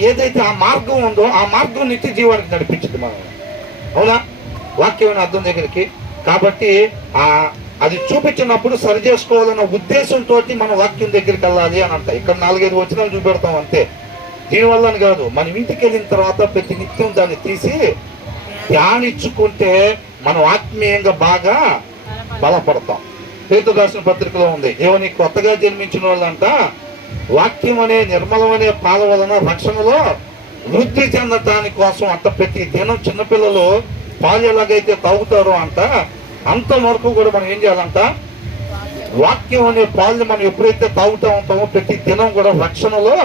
ఏదైతే ఆ మార్గం ఉందో ఆ మార్గం నిత్య జీవానికి నడిపించింది మనం. అవునా? వాక్యం అర్థం దగ్గరికి. కాబట్టి అది చూపించినప్పుడు సరి చేసుకోవాలన్న ఉద్దేశంతో మనం వాక్యం దగ్గరికి వెళ్ళాలి అని అంట. ఇక్కడ 4-5 వచనాలు చూపెడతాం అంతే. దీనివల్ల అని కాదు, మనం ఇంటికి వెళ్ళిన తర్వాత ప్రతి నిత్యం దాన్ని తీసి ధ్యానించుకుంటే మనం ఆత్మీయంగా బాగా బలపడతాం. పేతురు రాసిన పత్రికలో ఉంది, ఏమని కొత్తగా జన్మించిన వాళ్ళంట వాక్యం అనే నిర్మలమనే పాల వలన రక్షణలో వృద్ధి చెందటానికి కోసం అంట ప్రతి దినం చిన్నపిల్లలు పాలు ఎలాగైతే తాగుతారో అంట అంత వరకు కూడా మనం ఏం చేయాలంట, వాక్యం అనే పాలు మనం ఎప్పుడైతే తాగుతూ ఉంటామో ప్రతి దినం కూడా రక్షణలో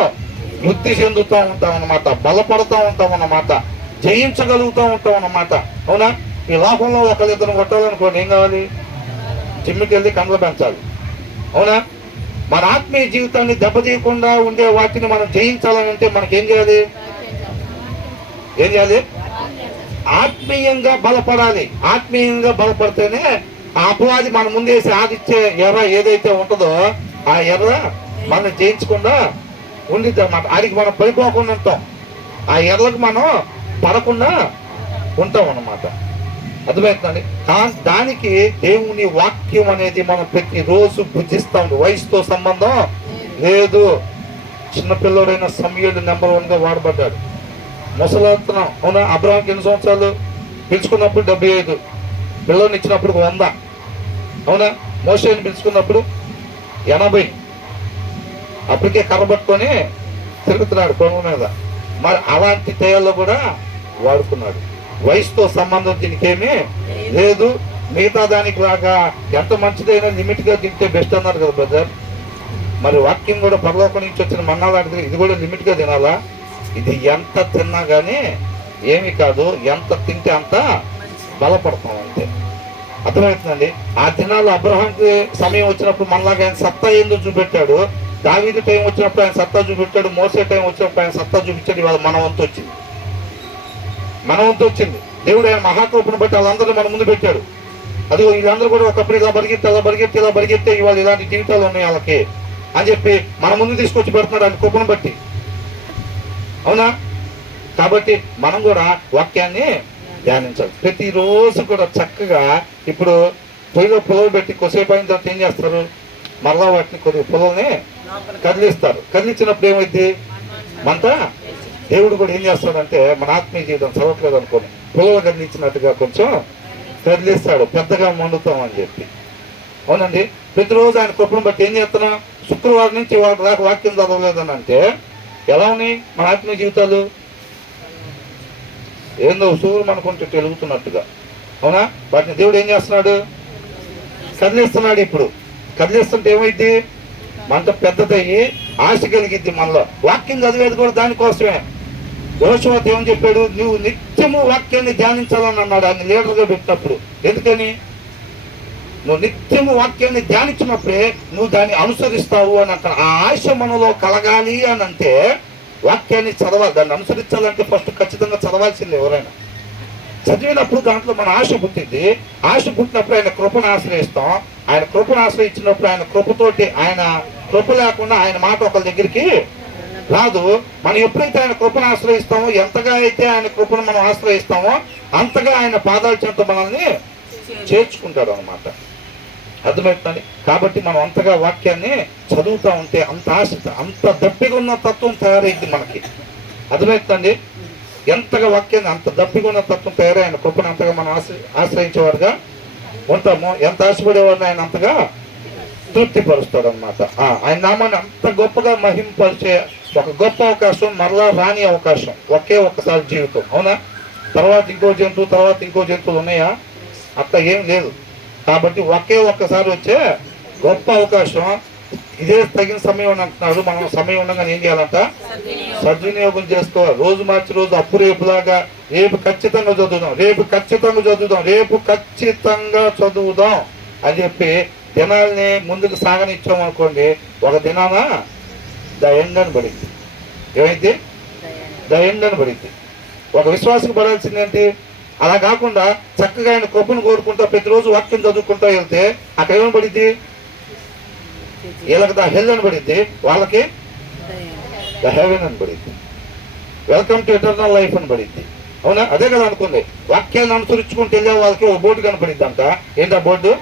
వృద్ధి చెందుతూ ఉంటాం అన్నమాట, బలపడుతూ ఉంటాం అన్నమాట, జయించగలుగుతూ ఉంటాం అన్నమాట. అవునా? ఈ లోకంలో ఒకరిద్దరు కొట్టాలనుకోండి ఏం కావాలి? జిమ్మికి వెళ్ళి కండ్లు పెంచాలి. అవునా? మన ఆత్మీయ జీవితాన్ని దెబ్బతీయకుండా ఉండే వాటిని మనం జయించాలని అంటే మనకేం చేయాలి? ఆత్మీయంగా బలపడాలి. ఆత్మీయంగా బలపడితేనే ఆ అపవాది మన ముందేసి ఆదిచ్చే ఎర్ర ఏదైతే ఉంటుందో ఆ ఎర్ర మనం జయించకుండా ఉండిద్ది అన్నమాట. ఆడికి మనం పడిపోకుండా ఉంటాం, ఆ ఎర్రకు మనం పడకుండా ఉంటాం అన్నమాట. అర్థమవుతుందండి? దానికి దేవుని వాక్యం అనేది మనం ప్రతిరోజు భుజిస్తాం. వయసుతో సంబంధం లేదు. చిన్నపిల్లడైన సమూయేలు నెంబర్ 1గా వాడబడ్డాడు. ముసలితనం. అవునా? అబ్రహాంకి ఎన్ని సంవత్సరాలు? పిలుచుకున్నప్పుడు 75, పిల్లల్ని ఇచ్చినప్పుడు 100. అవునా? మోషేని పిలుచుకున్నప్పుడు 80. అప్పటికే కర్ర పట్టుకొని తిరుగుతున్నాడు కొండ మీద. మరి అలాంటి టయాల్లో కూడా వాడుకున్నాడు. వయసుతో సంబంధం దీనికి ఏమీ లేదు. మిగతా దానికి లాగా ఎంత మంచిదైనా లిమిట్గా తింటే బెస్ట్ అన్నారు కదా బ్రదర్. మరి వాక్యం కూడా పరలోకం నుంచి వచ్చిన మన్నా లాంటిది, ఇది కూడా లిమిట్గా తినాలా? ఇది ఎంత తిన్నా కానీ ఏమీ కాదు, ఎంత తింటే అంత బలపడతాం అంతే. అర్థమవుతుందండి? ఆ దినాల్లో అబ్రహాంకి సమయం వచ్చినప్పుడు మనలాగా ఆయన సత్తా ఏందో చూపెట్టాడు. దావీదు టైం వచ్చినప్పుడు ఆయన సత్తా చూపెట్టాడు. మోసే టైం వచ్చినప్పుడు ఆయన సత్తా చూపించాడు. ఇవాళ మన వంతు వచ్చింది. దేవుడు ఆయన మహాకృపను బట్టి వాళ్ళందరూ మన ముందు పెట్టాడు. అది వీళ్ళందరూ కూడా ఒకప్పుడు ఇలా పరిగెత్తే ఇవాళ ఇలాంటి జీవితాలు ఉన్నాయి వాళ్ళకి అని చెప్పి మన ముందు తీసుకొచ్చి పెడుతున్నారు ఆయన కృపను బట్టి. అవునా? కాబట్టి మనం కూడా వాక్యాన్ని ధ్యానించాలి ప్రతిరోజు కూడా చక్కగా. ఇప్పుడు పొయ్యిలో పొలలు పెట్టి కొద్దిసేపు అయిన తర్వాత ఏం చేస్తారు? మరలా వాటిని కొద్ది పొలల్ని కదిలిస్తారు. కదిలించినప్పుడు ఏమైంది? మంట. దేవుడు కూడా ఏం చేస్తాడంటే మన ఆత్మీయ జీవితం చదవట్లేదు అనుకోని పొలలు కదిలించినట్టుగా కొంచెం కదిలిస్తాడు, పెద్దగా మండుతాం అని చెప్పి. అవునండి? ప్రతిరోజు ఆయన కృపను బట్టి ఏం చేస్తున్నాం? శుక్రవారం నుంచి వాళ్ళ దాకా వాక్యం చదవలేదని అంటే ఎలా ఉన్నాయి మన ఆత్మీయ జీవితాలు? ఏందో సూర్యుడు అనుకుంటే తెలుగుతున్నట్టుగా. అవునా? వాటిని దేవుడు ఏం చేస్తున్నాడు? కదిలిస్తున్నాడు. ఇప్పుడు కదిలిస్తుంటే ఏమైంది? మంట పెద్దదయ్యి ఆశ కలిగిద్ది మనలో. వాక్యం చదివేది కూడా దానికోసమే. యెహోషువ ఏమని చెప్పాడు? నువ్వు నిత్యము వాక్యాన్ని ధ్యానించాలని అన్నాడు ఆయన లీడర్గా పెట్టినప్పుడు. ఎందుకని? నువ్వు నిత్యము వాక్యాన్ని ధ్యానించినప్పుడే నువ్వు దాన్ని అనుసరిస్తావు అని అంటారు. ఆ ఆశ మనలో కలగాలి అని అంటే వాక్యాన్ని చదవాలి. దాన్ని అనుసరించాలంటే ఫస్ట్ ఖచ్చితంగా చదవాల్సిందే. ఎవరైనా చదివినప్పుడు దాంట్లో మన ఆశ పుట్టింది. ఆశ పుట్టినప్పుడు ఆయన కృపను ఆశ్రయిస్తాం. ఆయన కృపను ఆశ్రయించినప్పుడు ఆయన కృపతోటి, ఆయన కృప లేకుండా ఆయన మాట ఒకరి దగ్గరికి రాదు. మనం ఎప్పుడైతే ఆయన కృపను ఆశ్రయిస్తామో, ఎంతగా అయితే ఆయన కృపను మనం ఆశ్రయిస్తామో అంతగా ఆయన పాదాల చెంత మనల్ని చేర్చుకుంటాడు అన్నమాట. అర్థమవుతుంది? కాబట్టి మనం అంతగా వాక్యాన్ని చదువుతూ ఉంటే అంత ఆశ, అంత దప్పిగా ఉన్న తత్వం తయారైంది మనకి. అర్థమవుతుంది? ఎంతగా వాక్యాన్ని అంత దప్పిగా ఉన్న తత్వం తయారై ఆయన కృపను అంతగా మనం ఆశ్రయించేవారుగా ఉంటాము. ఎంత ఆశపడేవాడిని ఆయన అంతగా తృప్తిపరుస్తాడు అనమాట. ఆయన నామాన్ని అంత గొప్పగా మహింపరిచే ఒక గొప్ప అవకాశం, మరలా రాని అవకాశం ఒకే ఒక్కసారి జీవితం. అవునా? తర్వాత ఇంకో జంతువులు ఉన్నాయా? అట్లా ఏం లేదు. కాబట్టి ఒకే ఒక్కసారి వచ్చే గొప్ప అవకాశం ఇదే తగిన సమయం అని అంటున్నారు. మనం సమయం ఉండగానే ఏం చేయాలంట? సద్వినియోగం చేసుకోవాలి. రోజు మార్చి రోజు అప్పు రేపులాగా రేపు ఖచ్చితంగా చదువుదాం, రేపు ఖచ్చితంగా చదువుదాం, రేపు ఖచ్చితంగా చదువుదాం అని చెప్పి దినాల్ని ముందుకు సాగనిచ్చాం అనుకోండి, ఒక దినాన ద ఎండ్ అని పడింది. ఏమైంది? ద ఎండ్ అని పడింది. ఒక విశ్వాసం పడాల్సింది ఏంటి? అలా కాకుండా చక్కగా ఆయన కృపను కోరుకుంటా ప్రతిరోజు వాక్యం చదువుకుంటా వెళ్తే అక్కడ ఏమని పడింది? వీళ్ళకి ద హెల్ అని పడింది, వాళ్ళకి ద హెవెన్ అని పడింది. వెల్కమ్ టు ఎటర్నల్ లైఫ్ అని పడింది. అవునా? అదే కదా అనుకుంది. వాక్యాన్ని అనుసరించుకుంటూ వెళ్ళే వాళ్ళకి ఒక బోర్డు కనపడింది అంట. ఏంటి ఆ బోర్డు?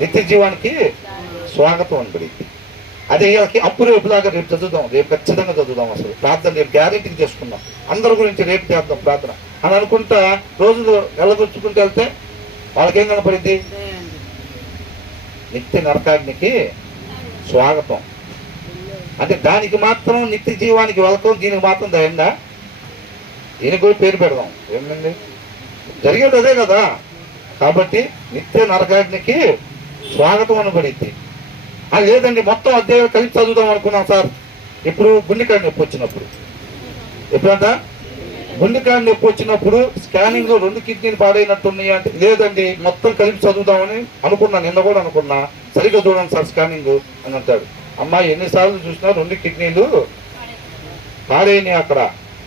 నిత్య జీవానికి స్వాగతం అని పడింది. అదే వీళ్ళకి అప్పు రేపులాగా రేపు చదువుదాం, రేపు ఖచ్చితంగా చదువుదాం, అసలు ప్రార్థన రేపు గ్యారెంటీకి చేసుకుందాం, అందరి గురించి రేపు చేద్దాం ప్రార్థన అని అనుకుంటా రోజులు వెళ్ళగొచ్చుకుంటూ వెళ్తే వాళ్ళకేం కనపడింది? నిత్య నరకాగ్నికి స్వాగతం. అంటే దానికి మాత్రం నిత్య జీవానికి వెళ్తాం, దీనికి మాత్రం దయంగా దీనికి కూడా పేరు పెడదాం. ఏమండి జరిగేది అదే కదా. కాబట్టి నిత్య నరకాగ్నికి స్వాగతం అనబడింది. అది లేదండి మొత్తం అధ్యాయం కలిపి చదువుదాం అనుకున్నాం సార్. ఇప్పుడు గుండెకాయ నొప్పి వచ్చినప్పుడు, ఎప్పుడంట గుండెకాయ నొప్పి వచ్చినప్పుడు స్కానింగ్ లో 2 కిడ్నీలు పాడైనట్టున్నాయి అంటే, లేదండి మొత్తం కలిపి చదువుదామని అనుకున్నా, నిన్న కూడా అనుకున్నా. సరిగ్గా చూడండి సార్ స్కానింగ్ అని అంటాడు. అమ్మాయి ఎన్నిసార్లు చూసినా 2 కిడ్నీలు పాడైనాయి అక్కడ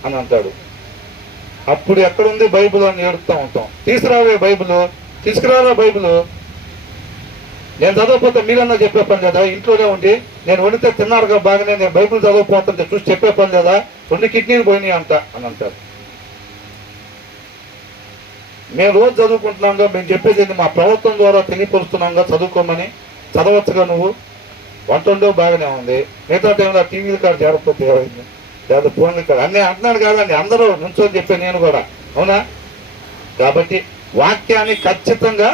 అని అంటాడు. అప్పుడు ఎక్కడుంది బైబిల్ అని ఏడుస్తూ ఉంటాం. తీసుకురావే బైబిల్, తీసుకురావే బైబిల్. నేను చదవకపోతే మీరన్నా చెప్పే పని లేదా? ఇంట్లోనే ఉండి నేను వండితే తిన్నారుగా బాగానే, నేను బైబిల్ చదవకపోతుంటే చూసి చెప్పే పని లేదా? 2 కిడ్నీలు పోయినాయి అంట అని అంటారు. మేము రోజు చదువుకుంటున్నాంగా, మేము చెప్పేది మా ప్రభుత్వం ద్వారా తెలియపరుస్తున్నాంగా చదువుకోమని. చదవచ్చుగా నువ్వు, వంట ఉండవు బాగానే ఉంది, మిగతా టైంలో టీవీల కాడ చేరకపోతే ఏమైంది, లేదా ఫోన్ల కాడ అన్నీ అంటున్నాడు కాదండి, అందరూ నుంచొని చెప్పే నేను కూడా. అవునా? కాబట్టి వాక్యాన్ని ఖచ్చితంగా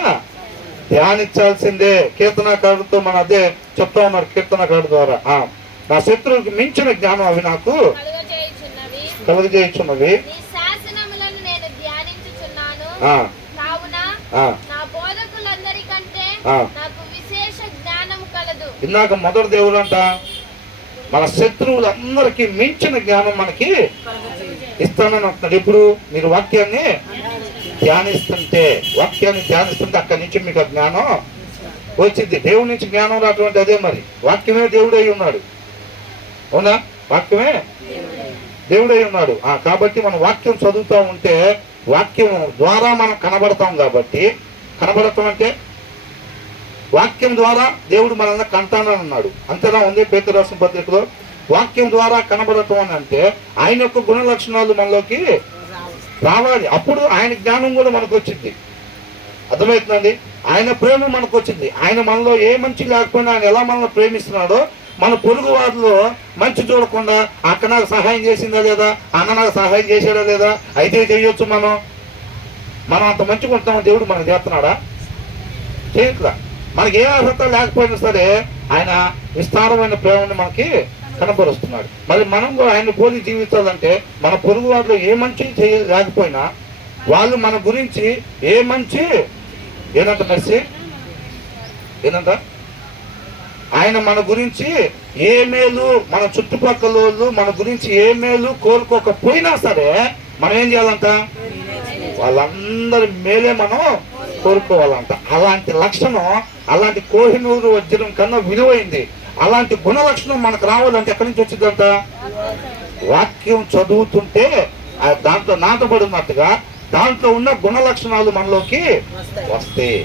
ధ్యానించాల్సిందే. కీర్తనకారుడితో మన అదే చెప్తా ఉన్నారు కీర్తనకారుడు ద్వారా. నా శత్రువుకి మించిన జ్ఞానం అవి నాకు కలుగజేయుచున్నవి. ఇందాక మొదటి దేవుడు అంట మన శత్రువులందరికీ మించిన జ్ఞానం మనకి ఇస్తానని అంటున్నాడు. ఇప్పుడు మీరు వాక్యాన్ని ధ్యానిస్తుంటే అక్కడి నుంచి మీకు జ్ఞానం వచ్చింది. దేవుడి నుంచి జ్ఞానం రాటువంటి అదే మరి వాక్యమే దేవుడై ఉన్నాడు. అవునా? వాక్యమే దేవుడై ఉన్నాడు. కాబట్టి మనం వాక్యం చదువుతూ ఉంటే వాక్యం ద్వారా మనం కనబడతాం. కాబట్టి కనబడతాం అంటే వాక్యం ద్వారా దేవుడు మనల్ని కంటానని అన్నాడు. అంతేనా ఉంది పేతురు రాసిన పత్రికలో. వాక్యం ద్వారా కనబడటం అని అంటే ఆయన యొక్క గుణ లక్షణాలు మనలోకి రావాలి. అప్పుడు ఆయన జ్ఞానం కూడా మనకు వచ్చింది. అర్థమవుతుందండి? ఆయన ప్రేమ మనకు వచ్చింది. ఆయన మనలో ఏ మంచి లేకపోయినా ఆయన ఎలా మనల్ని ప్రేమిస్తున్నాడో, మన పొరుగు వారిలో మంచి చూడకుండా అక్క నాకు సహాయం చేసిందా లేదా, అన్న నాకు సహాయం చేశాడా లేదా, అయితే చేయొచ్చు. మనం అంత మంచిగా ఉంటామని దేవుడు మనకు చేస్తున్నాడా? చేయట్లా. మనకి ఏ అర్హత లేకపోయినా సరే ఆయన విస్తారమైన ప్రేమని మనకి కనపరుస్తున్నాడు. మరి మనం కూడా ఆయన పోలి జీవించాలంటే మన పొరుగు వారిలో ఏ మంచి లేకపోయినా వాళ్ళు మన గురించి ఏ మంచి ఏనంట మెర్సి ఏనంట ఆయన మన గురించి ఏ మేలు, మన చుట్టుపక్కల వాళ్ళు మన గురించి ఏ మేలు కోరుకోకపోయినా సరే మనం ఏం చేయాలంట? వాళ్ళందరి మేలే మనం కోరుకోవాలంట. అలాంటి లక్షణం, అలాంటి కోహినూరు వజ్రం కన్నా విలువైంది. అలాంటి గుణ లక్షణం మనకు రావాలంటే ఎక్కడి నుంచి వచ్చిందంట? వాక్యం చదువుతుంటే దాంట్లో నాటబడినట్టుగా దాంట్లో ఉన్న గుణ లక్షణాలు మనలోకి వస్తాయి.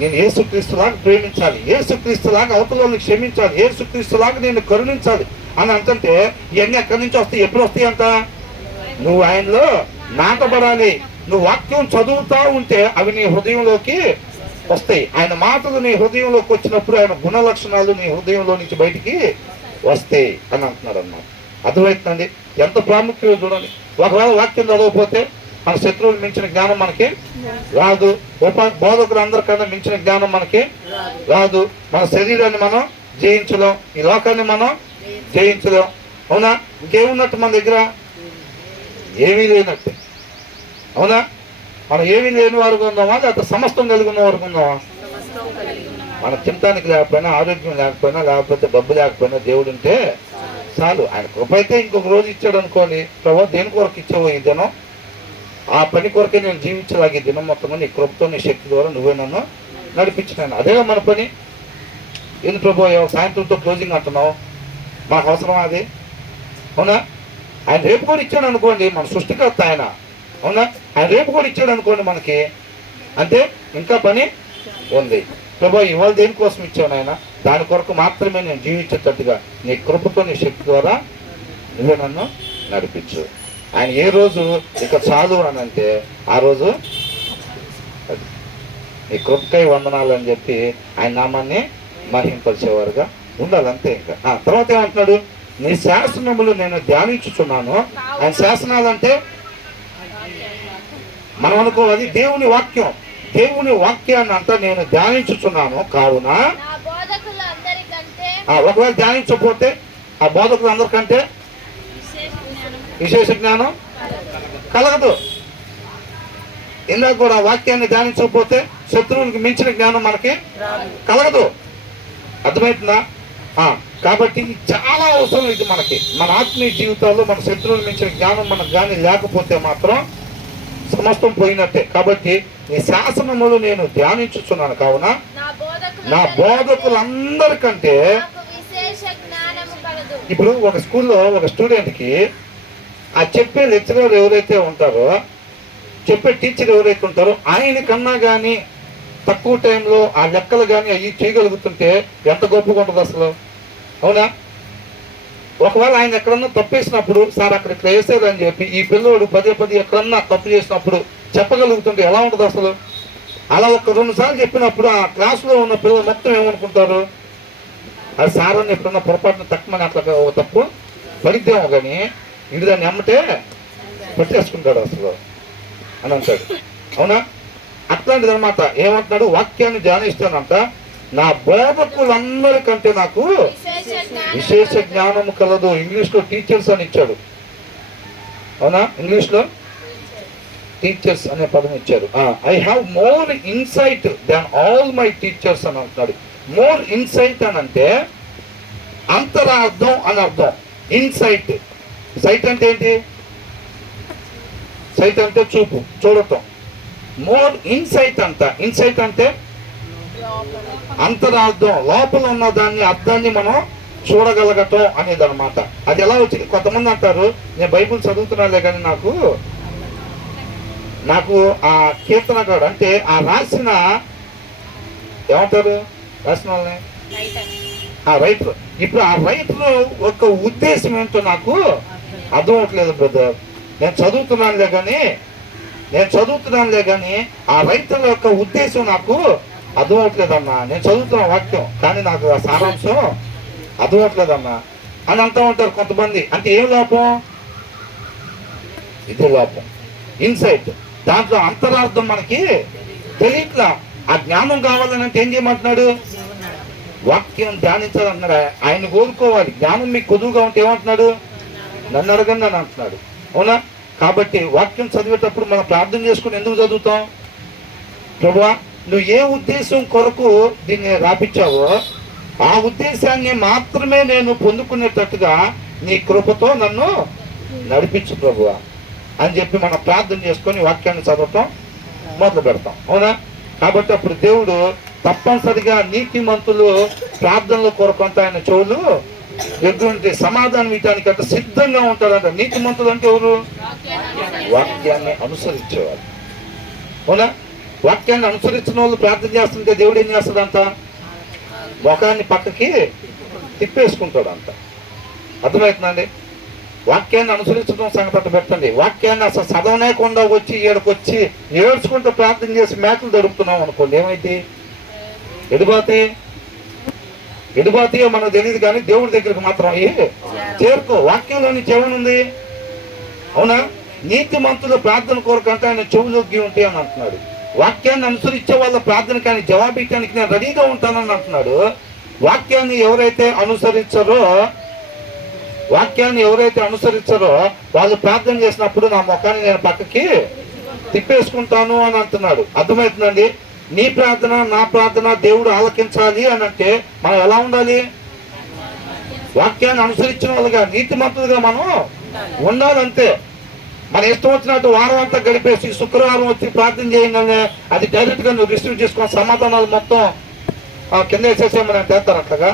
నేను యేసుక్రీస్తులాగా ప్రేమించాలి, యేసుక్రీస్తులాగా అవతలని క్షమించాలి, యేసుక్రీస్తులాగా నేను కరుణించాలి అని అంటుంటే ఇవన్నీ ఎక్కడి నుంచి వస్తాయి? ఎప్పుడు వస్తాయి అంట? నువ్వు ఆయనలో నాటబడాలి. నువ్వు వాక్యం చదువుతా ఉంటే అవి నీ హృదయంలోకి వస్తాయి. ఆయన మాటలు నీ హృదయంలోకి వచ్చినప్పుడు ఆయన గుణ లక్షణాలు నీ హృదయంలో నుంచి బయటికి వస్తాయి అని అంటున్నాడు అన్నమాట. అర్థమవుతుందండి ఎంత ప్రాముఖ్యమో చూడండి. ఒకవేళ వాక్యం చదవకపోతే మన శత్రువులు మించిన జ్ఞానం మనకి రాదు. బోధకులు అందరికన్నా మించిన జ్ఞానం మనకి రాదు. మన శరీరాన్ని మనం జయించలేం, ఈ లోకాన్ని మనం జయించలేం. అవునా? ఇంకేమున్నట్టు మన దగ్గర? ఏమీ లేనట్టే. అవునా? మనం ఏమీ లేని వారికి ఉందామా, లేకపోతే సమస్తం కలిగి ఉన్న వారికి ఉందామా? మన తినటానికి లేకపోయినా, ఆరోగ్యం లేకపోయినా, లేకపోతే డబ్బు లేకపోయినా దేవుడు ఉంటే చాలు. ఆయన కృప అయితే ఇంకొక రోజు ఇచ్చాడు అనుకోండి, ప్రభు దేని కొరకు ఇచ్చావు ఈ దినం, ఆ పని కొరకే నేను జీవించలాగే దినం మొత్తం నీ కృపతో నీ శక్తి ద్వారా నువ్వే నన్ను నడిపించినాను. అదేగా మన పని. ఏంది ప్రభు సాయంత్రంతో క్లోజింగ్ అంటున్నావు, మనకు అవసరం అది? అవునా? ఆయన రేపు కూడా ఇచ్చాడు అనుకోండి, మన సృష్టికర్త ఆయన. అవునా? ఆయన రేపు కూడా ఇచ్చాడు అనుకోండి మనకి, అంటే ఇంకా పని ఉంది. ప్రభు ఇవాళ దేనికోసం ఇచ్చాను ఆయన, దాని కొరకు మాత్రమే నేను జీవించేటట్టుగా నీ కృపతో నీ శక్తి ద్వారా నువ్వే నన్ను నడిపించు. ఆయన ఏ రోజు ఇక చాలు అని అంటే ఆ రోజు నీ కృపకై వందనాలు అని చెప్పి ఆయన నామాన్ని మహింపరిచేవారుగా ఉండాలంతే. ఇంకా తర్వాత ఏమంటున్నాడు, నీ శాసనములు నేను ధ్యానించుచున్నాను. ఆయన శాసనాలు అంటే మనం అనుకోవాలి దేవుని వాక్యం. దేవుని వాక్యాన్ని అంతా నేను ధ్యానించుచున్నాను కావున, ఒకవేళ ధ్యానించకపోతే ఆ బోధకులు అందరికంటే విశేష జ్ఞానం కలగదు. ఇందాక కూడా వాక్యాన్ని ధ్యానించకపోతే శత్రువునికి మించిన జ్ఞానం మనకి కలగదు. అర్థమవుతుందా? కాబట్టి చాలా అవసరం ఇది మనకి. మన ఆత్మీయ జీవితాల్లో మన శత్రువులు మించిన జ్ఞానం మనకు కానీ లేకపోతే మాత్రం సమస్తం పోయినట్టే. కాబట్టి నీ శాసనములు నేను ధ్యానించుచున్నాను కావున నా బోధకులందరికంటే. ఇప్పుడు ఒక స్కూల్లో ఒక స్టూడెంట్కి ఆ చెప్పే లెక్చరర్ ఎవరైతే ఉంటారో, చెప్పే టీచర్ ఎవరైతే ఉంటారో ఆయన కన్నా కానీ తక్కువ టైంలో ఆ లెక్కలు కానీ అవి చేయగలుగుతుంటే ఎంత గొప్పగా ఉంటుంది అసలు. అవునా? ఒకవేళ ఆయన ఎక్కడన్నా తప్పేసినప్పుడు, సార్ అక్కడ ఇట్లా వేసేదని చెప్పి ఈ పిల్లోడు పదే ఎక్కడన్నా తప్పు చేసినప్పుడు చెప్పగలుగుతుంటే ఎలా ఉంటుంది అసలు. అలా ఒక 2 సార్లు చెప్పినప్పుడు ఆ క్లాసులో ఉన్న పిల్లలు మొత్తం ఏమనుకుంటారు, అది సార్ అని ఎప్పుడన్నా పొరపాటున తక్కువని అట్లా తప్పు పడిద్దాము, కానీ ఇంటి దాన్ని అమ్మటే పెట్టేసుకుంటాడు అసలు అని అంటాడు. అవునా? అట్లాంటిది అనమాట. ఏమంటున్నాడు, వాక్యాన్ని ధ్యానిస్తానంట, నా బోధకులందరికంటే నాకు విశేష జ్ఞానము కలదు. ఇంగ్లీష్లో టీచర్స్ అని ఇచ్చాడు. అవునా? ఇంగ్లీష్లో టీచర్స్ అనే పదం ఇచ్చారు. I have more insight than all my teachers అని అంటున్నాడు. మోర్ ఇన్సైట్ అని అంటే అంతరార్థం అని అర్థం. ఇన్సైట్, సైట్ అంటే ఏంటి? సైట్ అంటే చూపు, చూడటం. మోర్ ఇన్సైట్ అంట. ఇన్సైట్ అంటే అంతరార్థం, లోపల ఉన్న దాన్ని అర్థాన్ని మనం చూడగలగటం అనేది అనమాట. అది ఎలా వచ్చింది? కొంతమంది అంటారు, నేను బైబుల్ చదువుతున్నాలే కానీ నాకు ఆ కీర్తనకాడు అంటే ఆ రాసిన ఏమంటారు, రాసిన వాళ్ళని రైటర్. ఇప్పుడు ఆ రైటర్ యొక్క ఉద్దేశం ఏంటో నాకు అర్థం అవట్లేదు బ్రదర్. నేను చదువుతున్నానులే కానీ ఆ రైతుల యొక్క ఉద్దేశం నాకు అర్థం అవట్లేదమ్మా. నేను చదువుతున్న వాక్యం కానీ నాకు ఆ సారాంశం అర్థం అవట్లేదమ్మా అని అంటూ ఉంటారు కొంతమంది. అంటే ఏం లోపం? ఇదే లోపం, ఇన్సైట్. దాంట్లో అంతరార్థం మనకి తెలియట్లా. ఆ జ్ఞానం కావాలని అంటే ఏం చేయమంటున్నాడు? వాక్యం ధ్యానించాలన్నాడు. ఆయన కోరుకోవాలి. జ్ఞానం మీకు కొదువుగా ఉంటే ఏమంటున్నాడు? నన్ను అడగండి అని అంటున్నాడు. అవునా? కాబట్టి వాక్యం చదివేటప్పుడు మనం ప్రార్థన చేసుకుని ఎందుకు చదువుతాం? ప్రభువా, నువ్వు ఏ ఉద్దేశం కొరకు దీన్ని రాపించావో ఆ ఉద్దేశాన్ని మాత్రమే నేను పొందుకునేటట్టుగా నీ కృపతో నన్ను నడిపించు ప్రభువా అని చెప్పి మనం ప్రార్థన చేసుకొని వాక్యాన్ని చదవటం మొదలు పెడతాం. అవునా? కాబట్టి అప్పుడు దేవుడు తప్పనిసరిగా నీతిమంతులు ప్రార్థనల కొరకంతా ఆయన చెవులు ఎటువంటి సమాధానం ఇవ్వడానికి అంత సిద్ధంగా ఉంటాడంట. నీతిమంతులు అంటే ఎవరు? వాక్యాన్ని అనుసరించేవారు. అవునా? వాక్యాన్ని అనుసరించిన వాళ్ళు ప్రార్థన చేస్తుంటే దేవుడు ఏం చేస్తాడంట? ముఖాన్ని పక్కకి తిప్పేసుకుంటాడు అంట. అర్థమవుతుందండి? వాక్యాన్ని అనుసరించడం సంగతి పెట్టండి. వాక్యాన్ని అసలు చదవలేకుండా వచ్చి ఏడుకొచ్చి ఏడ్చుకుంటూ ప్రార్థన చేసి మేకలు దొరుకుతున్నాం అనుకోండి, ఏమైతే ఎడుబాతీయో మనకు తెలియదు, కానీ దేవుడి దగ్గరికి మాత్రం అయ్యి చేరుకో. వాక్యంలోని చెవునుంది. అవునా? నీతి మంతుల ప్రార్థన కోరకంటే ఆయన చెవులొగ్గి ఉంటాయి అని అంటున్నాడు. వాక్యాన్ని అనుసరించే వాళ్ళ ప్రార్థనకి ఆయన జవాబియడానికి నేను రెడీగా ఉంటానని అంటున్నాడు. వాక్యాన్ని ఎవరైతే అనుసరించారో వాళ్ళు ప్రార్థన చేసినప్పుడు నా ముఖాన్ని నేను పక్కకి తిప్పేసుకుంటాను అని అంటున్నాడు. అర్థమవుతుందండి? నీ ప్రార్థన నా ప్రార్థన దేవుడు ఆలకించాలి అని అంటే మనం ఎలా ఉండాలి? వాక్యాన్ని అనుసరించిన వాళ్ళుగా, నీతిమంతులుగా మనం ఉండాలంతే. మన ఇష్టం వచ్చినట్టు వారం అంతా గడిపేసి శుక్రవారం వచ్చి ప్రార్థన చేయగానే అది డైరెక్ట్గా నువ్వు రిసీవ్ చేసుకున్న సమాధానాలు మొత్తం కింద వేసేసేమని చేస్తారు. అట్లాగా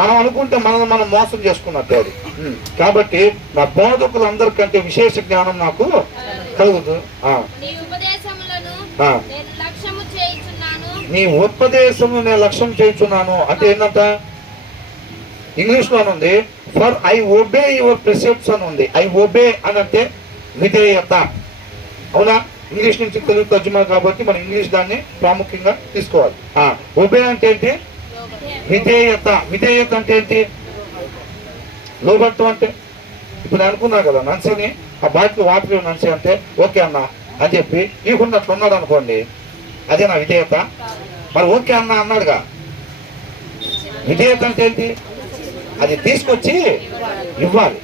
మనం అనుకుంటే మనల్ని మనం మోసం చేసుకున్నట్టు అది. కాబట్టి నా బోధకులందరికంటే విశేష జ్ఞానం నాకు కలుగుతుంది. నీ ఉపదేశము నేను లక్ష్యం చేయుచున్నాను అంటే ఏంటంట? ఇంగ్లీష్లో ఉంది for I obey your precepts అని ఉంది. ఐ ఒబే అని అంటే విధేయత. అవునా? ఇంగ్లీష్ నుంచి తెలుగు తర్జుమా కాబట్టి మనం ఇంగ్లీష్ దాన్ని ప్రాముఖ్యంగా తీసుకోవాలి. ఒబే అంటే ఏంటి? విధేయత. విధేయత అంటే ఏంటి? లోబడటం అంటే ఇప్పుడు నేను అనుకున్నా కదా, నన్సిని ఆ బాటిల్ వాటర్ నన్సి అంటే ఓకే అన్న అని చెప్పి ఈకున్నట్లు ఉన్నాడు అనుకోండి, అదే నా విధేయత. మరి ఓకే అన్న అన్నాడుగా. విధేయత అంటే ఏంటి? అది తీసుకొచ్చి ఇవ్వాలి.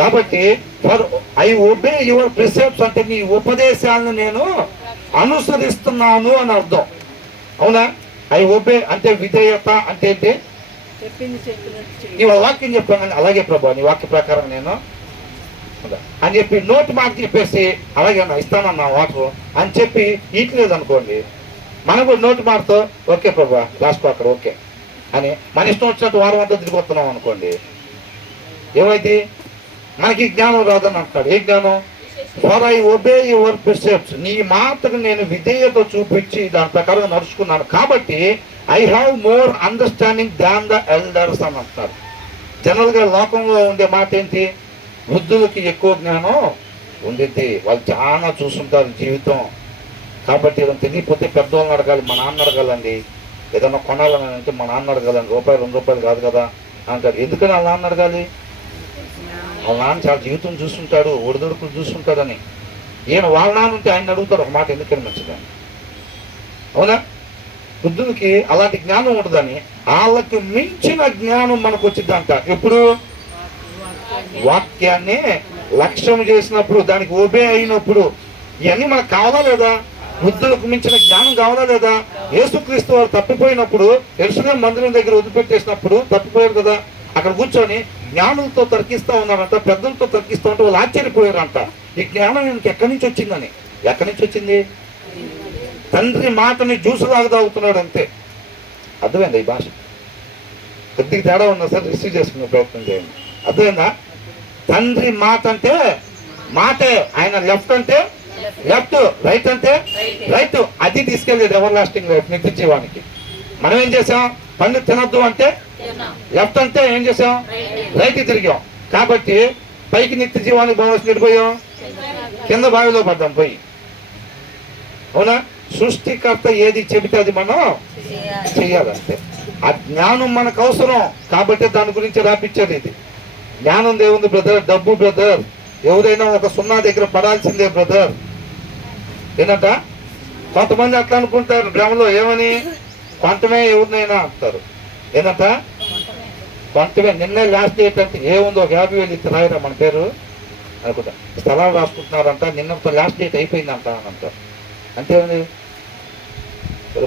కాబట్టి for I obey your precepts అంటే నీ ఉపదేశాలను నేను అనుసరిస్తున్నాను అని అర్థం. అవునా? ఐ ఒబే అంటే విధేయత అంటే ఏంటి? నీ వాక్యం చెప్పాను అలాగే ప్రభా నీ వాక్య ప్రకారం నేను అని చెప్పి నోటి మాట చెప్పేసి అలాగే అన్న ఇస్తానన్నా వాటర్ అని చెప్పి ఈట్లేదు అనుకోండి, మనం కూడా నోటి మాటతో ఓకే ప్రభా రాసుకో అక్కడ ఓకే అని మన ఇష్టం వచ్చినట్టు వారం అంతా తిరిగి వస్తున్నాం అనుకోండి, ఏమైంది? మనకి జ్ఞానం రాదని అంటాడు. ఏ జ్ఞానం? For I obey your precepts, నీ మాటకు నేను విధేయత చూపించి దాని ప్రకారం నడుచుకున్నాను కాబట్టి I have more understanding than the elders అని అంటారు. జనరల్గా లోకంలో ఉండే మాట ఏంటి? వృద్ధులకి ఎక్కువ జ్ఞానం ఉండిద్ది, వాళ్ళు చాలా చూస్తుంటారు జీవితం. కాబట్టి ఏదైనా తెలియకపోతే పెద్దవాళ్ళని అడగాలి, మా నాన్న అడగాలండి. ఏదైనా కొనాలని అంటే మా నాన్న అడగాలండి, రూపాయలు 2 రూపాయలు కాదు కదా అంటారు. ఎందుకని వాళ్ళ నాన్న అడగాలి? వాళ్ళ నాన్న చాలా జీవితం చూస్తుంటాడు, ఒడిదొడుకులు చూస్తుంటాడని. ఈయన వాళ్ళ నాన్న ఉంటే ఆయన అడుగుతారు ఒక మాట, ఎందుకని మంచిదని. అవునా? వృద్ధులకి అలాంటి జ్ఞానం ఉండదని వాళ్ళకి మించిన జ్ఞానం మనకు వచ్చిందంట. ఎప్పుడు? వాక్యాన్ని లక్ష్యం చేసినప్పుడు, దానికి ఒబే అయినప్పుడు. ఇవన్నీ మనకు కావాలా లేదా? వృద్ధులకు మించిన జ్ఞానం కావాలా లేదా? యేసుక్రీస్తు వారు తప్పిపోయినప్పుడు యెరూషలేము మందిరం దగ్గర వదిలిపెట్టేసినప్పుడు తప్పిపోయారు కదా, అక్కడ కూర్చొని జ్ఞానులతో తర్కిస్తూ ఉన్నారంట, పెద్దలతో తర్కిస్తూ ఉంటే వాళ్ళు ఆశ్చర్యపోయారంట. ఈ జ్ఞానం ఈయనకి ఎక్కడి నుంచి వచ్చిందని. ఎక్కడి నుంచి వచ్చింది? తండ్రి మాటని జ్యూసులాగా తాగుతున్నాడు అంతే. అర్థమైందా ఈ భాష? కొద్దిగా తేడా ఉన్నా సార్ రిసీవ్ చేసుకునే ప్రయత్నం చేయండి. అర్థమైందా? తండ్రి మాట అంటే మాటే, ఆయన లెఫ్ట్ అంటే లెఫ్ట్, రైట్ అంటే రైట్. అది తీసుకెళ్ళేది ఎవర్ లాస్టింగ్ లైఫ్, నిత్య జీవానికి. మనం ఏం చేసాం? పండు తినొద్దు అంటే లెఫ్ట్ అంటే ఏం చేసాం? రైట్ తిరిగాం. కాబట్టి పైకి నిత్య జీవానికి పోవాల్సి వెళ్ళిపోయాం, కింద బావిలో పడ్డాం పోయి. అవునా? సృష్టికర్త ఏది చెబితే అది మనం చెయ్యాలంటే. ఆ జ్ఞానం మనకు అవసరం కాబట్టి దాని గురించి రాపించేది ఇది. జ్ఞానం దేవుంది బ్రదర్, డబ్బు బ్రదర్, ఎవరైనా ఒక 0 దగ్గర పడాల్సిందే బ్రదర్. ఏంటంట? కొంతమంది అట్లా అనుకుంటారు గ్రామంలో, ఏమని? కొంతమే ఎవరినైనా అంటారు. ఏంటంట? కొంతమే. నిన్నే లాస్ట్ డేట్ అంటే ఏముందో ఒక 50,000 ఇచ్చి రాయరా మన పేరు అనుకుంటా, స్థలాలు రాసుకుంటున్నారంట, నిన్నతో లాస్ట్ డేట్ అయిపోయిందంట అని అంటారు. అంతేముంది?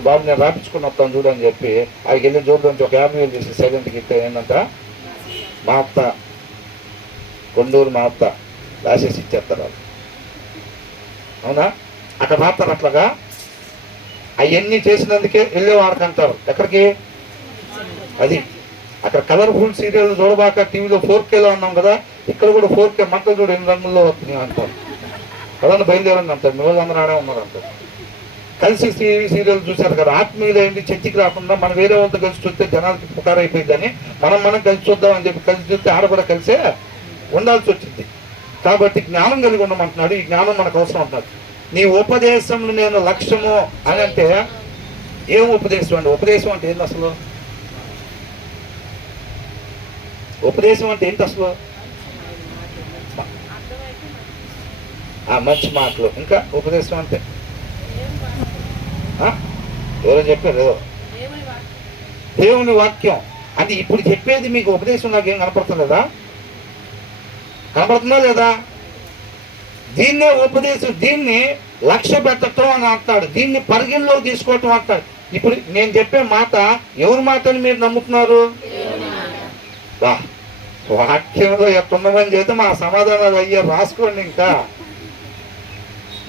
బాబు నేను రాపించుకుని వస్తాను చూడని చెప్పి ఆయనకి వెళ్ళి జోబు నుంచి ఒక 50,000 తీసి సైలెంట్కి ఇస్తే ఏంటంట, మా అత్త కొండూరు మా అత్త రాసేసి ఇచ్చేస్తారు వాళ్ళు. అవునా? అక్కడ రాస్తారు. అట్లాగా అవన్నీ చేసినందుకే వెళ్ళేవారికి అంటారు. ఎక్కడికి? అది అక్కడ కలర్ఫుల్ సీరియల్ చూడబాక టీవీలో 4Kలో అన్నాం కదా, ఇక్కడ కూడా 4K మంటలు చూడు 8 రంగుల్లో వస్తున్నాయి అంటారు. అదన్నా బయలుదేరండి అంటారు. మీ వాళ్ళు అందరూ ఆడే ఉన్నారు అంటారు. కలిసి సీరియల్ చూశారు కదా, ఆత్మీయులు ఏంటి చర్చికి రాకుండా మనం వేరే వాళ్ళతో కలిసి చూస్తే జనాలకి పుకారైపోయిందని మనం కలిసి చూద్దాం అని చెప్పి కలిసి చూస్తే ఆడ కూడా కలిసే ఉండాల్సి వచ్చింది. కాబట్టి జ్ఞానం కలిగి ఉండమంటున్నాడు. ఈ జ్ఞానం మనకు అవసరం అంటున్నాడు. నీ ఉపదేశంలో నేను లక్ష్యము అని అంటే ఏం ఉపదేశం అండి? ఉపదేశం అంటే ఏంటి అసలు? ఉపదేశం అంటే ఏంటి అసలు? మంచి మాటలు. ఇంకా ఉపదేశం అంటే ఎవరో చెప్పారు, ఏదో దేవుని వాక్యం. అది ఇప్పుడు చెప్పేది మీకు ఉపదేశం నాకేం కనపడుతుందా? కనపడుతుందా లేదా? దీన్నే ఉపదేశం. దీన్ని లక్ష్య పెట్టడం అని అంటున్నాడు. దీన్ని పరిగణలో తీసుకోవటం అంటాడు. ఇప్పుడు నేను చెప్పే మాట ఎవరి మాటని మీరు నమ్ముతున్నారు? వాక్యంలో ఎట్టున్నమని చేస్తే మా సమాధానాలు అయ్యే రాసుకోండి. ఇంకా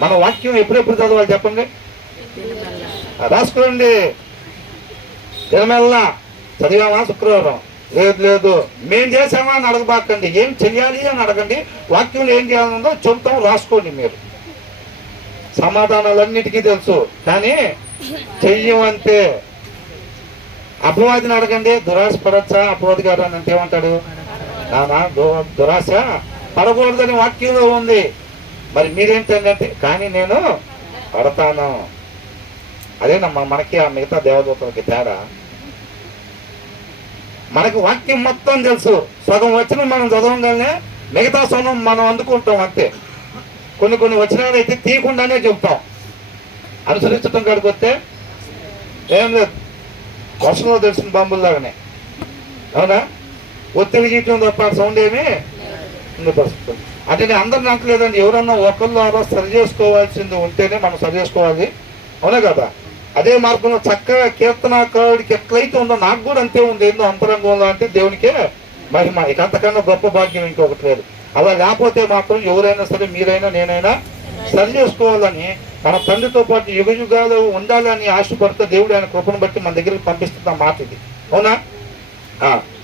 మన వాక్యం ఎప్పుడెప్పుడు చదవాలి చెప్పండి, రాసుకోండి. దినమెల్లా చదివామా శుక్రవారం? లేదు మేం చేసామా అని అడగబాకండి. ఏం చెయ్యాలి అని అడగండి. వాక్యంలో ఏం చేయాలనుందో చెబుతాం, రాసుకోండి. మీరు సమాధానాలన్నిటికీ తెలుసు, కానీ చెయ్యమంతే. అపవాదిని అడగండి, దురాశ పడచ్చా అపవాది గారు అని అంటే ఏమంటాడు? నానా దురాశ పడకూడదని వాక్యంలో ఉంది. మరి మీరేంటంటే కానీ నేను పడతాను. అదేనమ్మా మనకి ఆ మిగతా దేవదూతలకి తేడా. మనకి వాక్యం మొత్తం తెలుసు, సగం వచ్చిన మనం చదవగానే మిగతా సగం మనం అందుకుంటాం అంతే. కొన్ని వచనాలు అయితే తీయకుండానే చెబుతాం. అనుసరించడం కాడికి వస్తే ఏం లేదు, వర్షంలో తెలిసిన బాంబుల్లాగానే. అవునా? ఒత్తిడి గీయటం తప్ప సౌండ్ ఏమి పరిస్థితి. అంటే నేను అందరిని అంటలేదండి, ఎవరన్నా ఒకళ్ళు సరి చేసుకోవాల్సింది ఉంటేనే మనం సరి చేసుకోవాలి. అవునా కదా? అదే మార్గంలో చక్కగా కీర్తనాకారుడికి ఎట్లయితే ఉందో నాకు కూడా అంతే ఉంది. ఏందో అంతరంగంలో అంటే దేవునికే మహిమ. ఇక అంతకన్నా గొప్ప భాగ్యం ఇంకొకటి లేదు. అలా లేకపోతే మాత్రం ఎవరైనా సరే, మీరైనా నేనైనా సరి చేసుకోవాలని మన తండ్రితో పాటు యుగ యుగాలు ఉండాలని ఆశపడితే దేవుడు ఆయన కృపను బట్టి మన దగ్గరికి పంపిస్తున్న మాట ఇది. అవునా?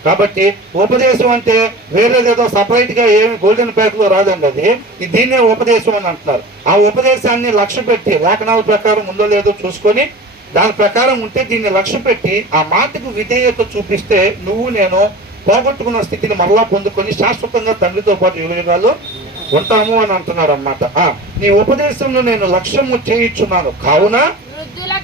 కాబట్టి ఉపదేశం అంటే వేరేదేదో సపరేట్గా ఏమి గోల్డెన్ ప్యాక్లో రాదండి. అది దీన్నే ఉపదేశం అని అంటున్నారు. ఆ ఉపదేశాన్ని లక్ష్య పెట్టి లేఖనాల ప్రకారం ఉందో లేదో చూసుకొని దాని ప్రకారం ఉంటే దీన్ని లక్ష్య పెట్టి ఆ మాటకు విధేయత చూపిస్తే నువ్వు నేను పోగొట్టుకున్న స్థితిని మరలా పొందుకొని శాశ్వతంగా తండ్రితో పాటు యుగయుగాలు ఉంటాము అని అంటున్నారు అన్నమాట. నీ ఉపదేశంలో నేను లక్ష్యము చేయించున్నాను కావున వృద్ధుల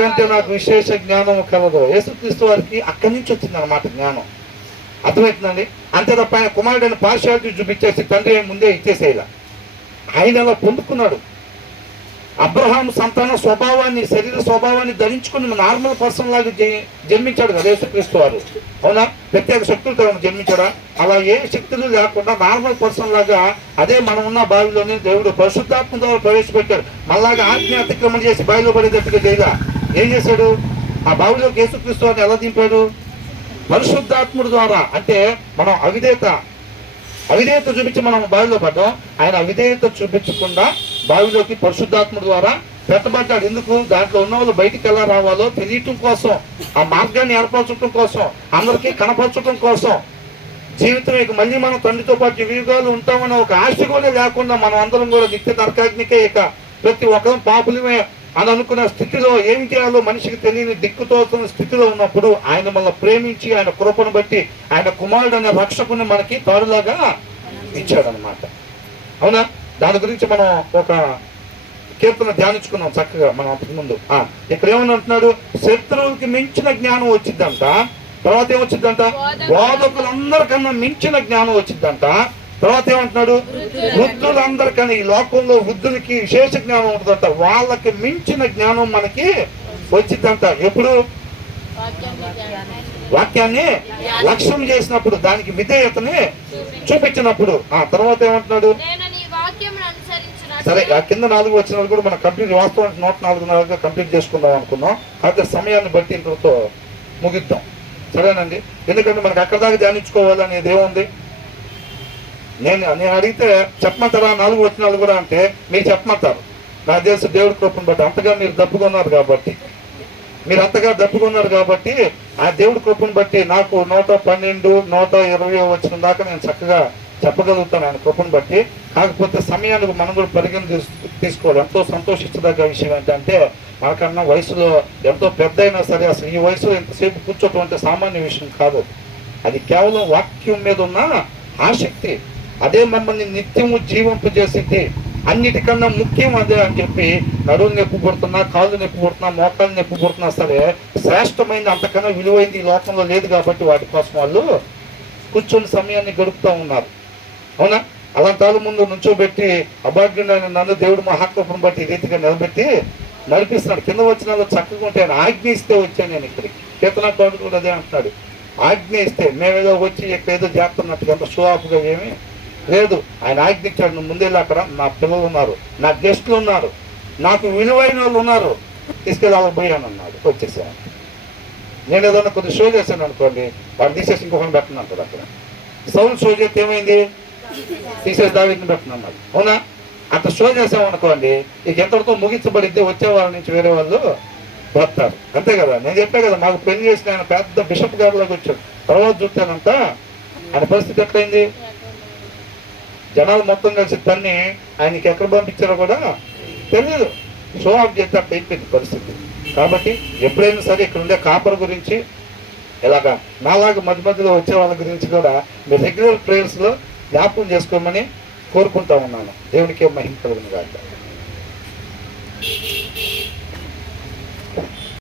కంటే నాకు విశేష జ్ఞానం కలదు. యేసుక్రీస్తు వారికి అక్కడి నుంచి వచ్చింది అన్నమాట జ్ఞానం. అర్థమవుతుందండి? అంతే తప్ప ఆయన కుమారుడైన పార్షాలిటీ చూపించేసి తండ్రి ముందే ఇచ్చేసేలా ఆయన అలా పొందుకున్నాడు. అబ్రహాం సంతాన స్వభావాన్ని, శరీర స్వభావాన్ని ధరించుకుని నార్మల్ పర్సన్ లాగా జన్మించాడు కదా యేసుక్రీస్తు వారు. అవునా? ప్రత్యేక శక్తులతో జన్మించాడా? అలా ఏ శక్తులు లేకుండా నార్మల్ పర్సన్ లాగా అదే మనం ఉన్న బావిలోనే దేవుడు పరిశుద్ధాత్మ ద్వారా ప్రవేశపెట్టాడు. మళ్ళాగా ఆజ్ఞ అతిక్రమణ చేసి బావిలో పడేటట్టుగా చేయగా ఏం చేశాడు? ఆ బావిలోకి యేసుక్రీస్తు వారిని ఎలా దింపాడు? పరిశుద్ధాత్ముడి ద్వారా. అంటే మనం అవిధేయత చూపించి మనం బావిలో పడ్డాం. ఆయన అవిధేయత చూపించకుండా బావిలోకి పరిశుద్ధాత్ముడి ద్వారా పెట్టబడ్డాడు. ఎందుకు? దాంట్లో ఉన్న వాళ్ళు బయటికి ఎలా రావాలో తెలియటం కోసం, ఆ మార్గాన్ని ఏర్పరచడం కోసం, అందరికీ కనపరచడం కోసం. జీవితం ఇక మళ్ళీ మనం తండ్రితో పాటు యుగాలు ఉంటామని ఒక ఆశ కూడా లేకుండా మనం అందరం కూడా నిత్య నరకాగ్నికే ఇక ప్రతి ఒక్కరు పాపులమే అని అనుకున్న స్థితిలో ఏం చేయాలో మనిషికి తెలియని దిక్కుతోస్తున్న స్థితిలో ఉన్నప్పుడు ఆయన మనల్ని ప్రేమించి ఆయన కృపను బట్టి ఆయన కుమారుడు అనే రక్షకుని మనకి తారులాగా ఇచ్చాడనమాట. అవునా? దాని గురించి మనం ఒక కీర్తన ధ్యానించుకున్నాం చక్కగా మనం అంతకుముందు. ఇక్కడ ఏమని అంటున్నాడు? శత్రువులకి మించిన జ్ఞానం వచ్చిందంట. తర్వాత ఏమొచ్చిందంట? బోధకులందరికన్నా మించిన జ్ఞానం వచ్చిందంట. తర్వాత ఏమంటున్నాడు? వృద్ధులందరికన్నా, ఈ లోకంలో వృద్ధులకి విశేష జ్ఞానం ఉంటుందంట. వాళ్ళకి మించిన జ్ఞానం మనకి వచ్చిందంట. ఎప్పుడు? వాక్యాన్ని లక్ష్యం చేసినప్పుడు, దానికి విధేయతని చూపించినప్పుడు. తర్వాత ఏమంటున్నాడు? సరే, ఆ కింద 4 వచ్చిన కూడా మనం కంప్లీట్, వాస్తవానికి 104 కంప్లీట్ చేసుకుందాం అనుకున్నాం. అయితే సమయాన్ని బట్టి ఇంతతో ముగిద్దాం. సరేనండి? ఎందుకంటే మనకి అక్కడ దాకా ధ్యానించుకోవాలనేది ఏముంది? నేను అడిగితే చెప్పమంటారా 4 వచనాలు కూడా అంటే మీరు చెప్పమంటారు. నా దేశ దేవుడి కృపను బట్టి అంతగా మీరు దప్పుకున్నారు కాబట్టి ఆ దేవుడి కృపను బట్టి నాకు 112, 120 వచ్చిన దాకా నేను చక్కగా చెప్పగలుగుతాను ఆయన కృపను బట్టి. కాకపోతే సమయానికి మనం కూడా పరిగణ తీసుకోవాలి. ఎంతో సంతోషించదగ్గ విషయం ఏంటంటే మనకన్నా వయసులో ఎంతో పెద్ద అయినా సరే అసలు ఈ వయసులో ఎంతసేపు కూర్చోటం అంటే సామాన్య విషయం కాదు. అది కేవలం వాక్యం మీద ఉన్న ఆసక్తి. అదే మమ్మల్ని నిత్యము జీవింపజేసింది. అన్నిటికన్నా ముఖ్యం అదే అని చెప్పి నడువులు నొప్పి పుడుతున్నా, కాళ్ళు నొప్పి పుడుతున్నా, మోకాళ్ళు నొప్పి పుడుతున్నా సరే శ్రేష్టమైంది అంతకన్నా విలువైంది ఈ లోకంలో లేదు. కాబట్టి వాటి కోసం వాళ్ళు కూర్చొని సమయాన్ని గడుపుతూ ఉన్నారు. అవునా? అలాంటి వాళ్ళ ముందు నుంచోబెట్టి అభాగ్యుడైన నన్ను దేవుడు మహాకృపను బట్టి ఈ రీతిగా నిలబెట్టి నడిపిస్తున్నాడు. కింద వచ్చిన వాళ్ళు చక్కగా ఉంటే ఆయన ఆజ్ఞ ఇస్తే వచ్చాను నేను ఇక్కడికి. కీర్తనాకారుడు కూడా అదే అంటున్నాడు. ఆజ్ఞ ఇస్తే మేమేదో వచ్చి ఎక్కడేదో చేస్తున్నట్టుగా అంత షో ఆఫ్గా ఏమి లేదు. ఆయన ఆజ్ఞించాడు, నువ్వు ముందెళ్ళి అక్కడ నా పిల్లలు ఉన్నారు, నా గెస్టులు ఉన్నారు, నాకు విలువైన వాళ్ళు ఉన్నారు, తీసుకెళ్ళి వాళ్ళకి పోయాను అన్నాడు. వచ్చేసాను. నేను ఏదన్నా కొద్దిగా షో చేశాను అనుకోండి, వాడు తీసేసి ఇంకొకరిని పెట్టను అంటాడు. అక్కడ సౌండ్ షో చేస్తే ఏమైంది, తీసేసి దావీదుని పెట్టను అన్నాడు. అవునా? అంత షో చేసామనుకోండి, ఇక ఎంతటితో ముగించబడిద్ది, వచ్చే వాళ్ళ నుంచి వేరే వాళ్ళు వస్తారు. అంతే కదా. నేను చెప్పే కదా, మాకు పెళ్లి చేసిన ఆయన పెద్ద బిషప్ గారిలోకి వచ్చాడు. తర్వాత చూస్తానంట ఆయన పరిస్థితి ఎట్లయింది, జనాలు మొత్తం కలిసి తన్ని ఆయనకి ఎక్కడ పంపించారో కూడా తెలియదు. షో ఆఫ్ చేస్తే అట్లా అయిపోయింది పరిస్థితి. కాబట్టి ఎప్పుడైనా సరే ఇక్కడ ఉండే కాపర్ గురించి, ఇలాగా నాలాగా మధ్య మధ్యలో వచ్చే వాళ్ళ గురించి కూడా మీరు రెగ్యులర్ ప్రేయర్స్లో జ్ఞాపకం చేసుకోమని కోరుకుంటా ఉన్నాను. దేవునికి మహిమ కలుగును గాక.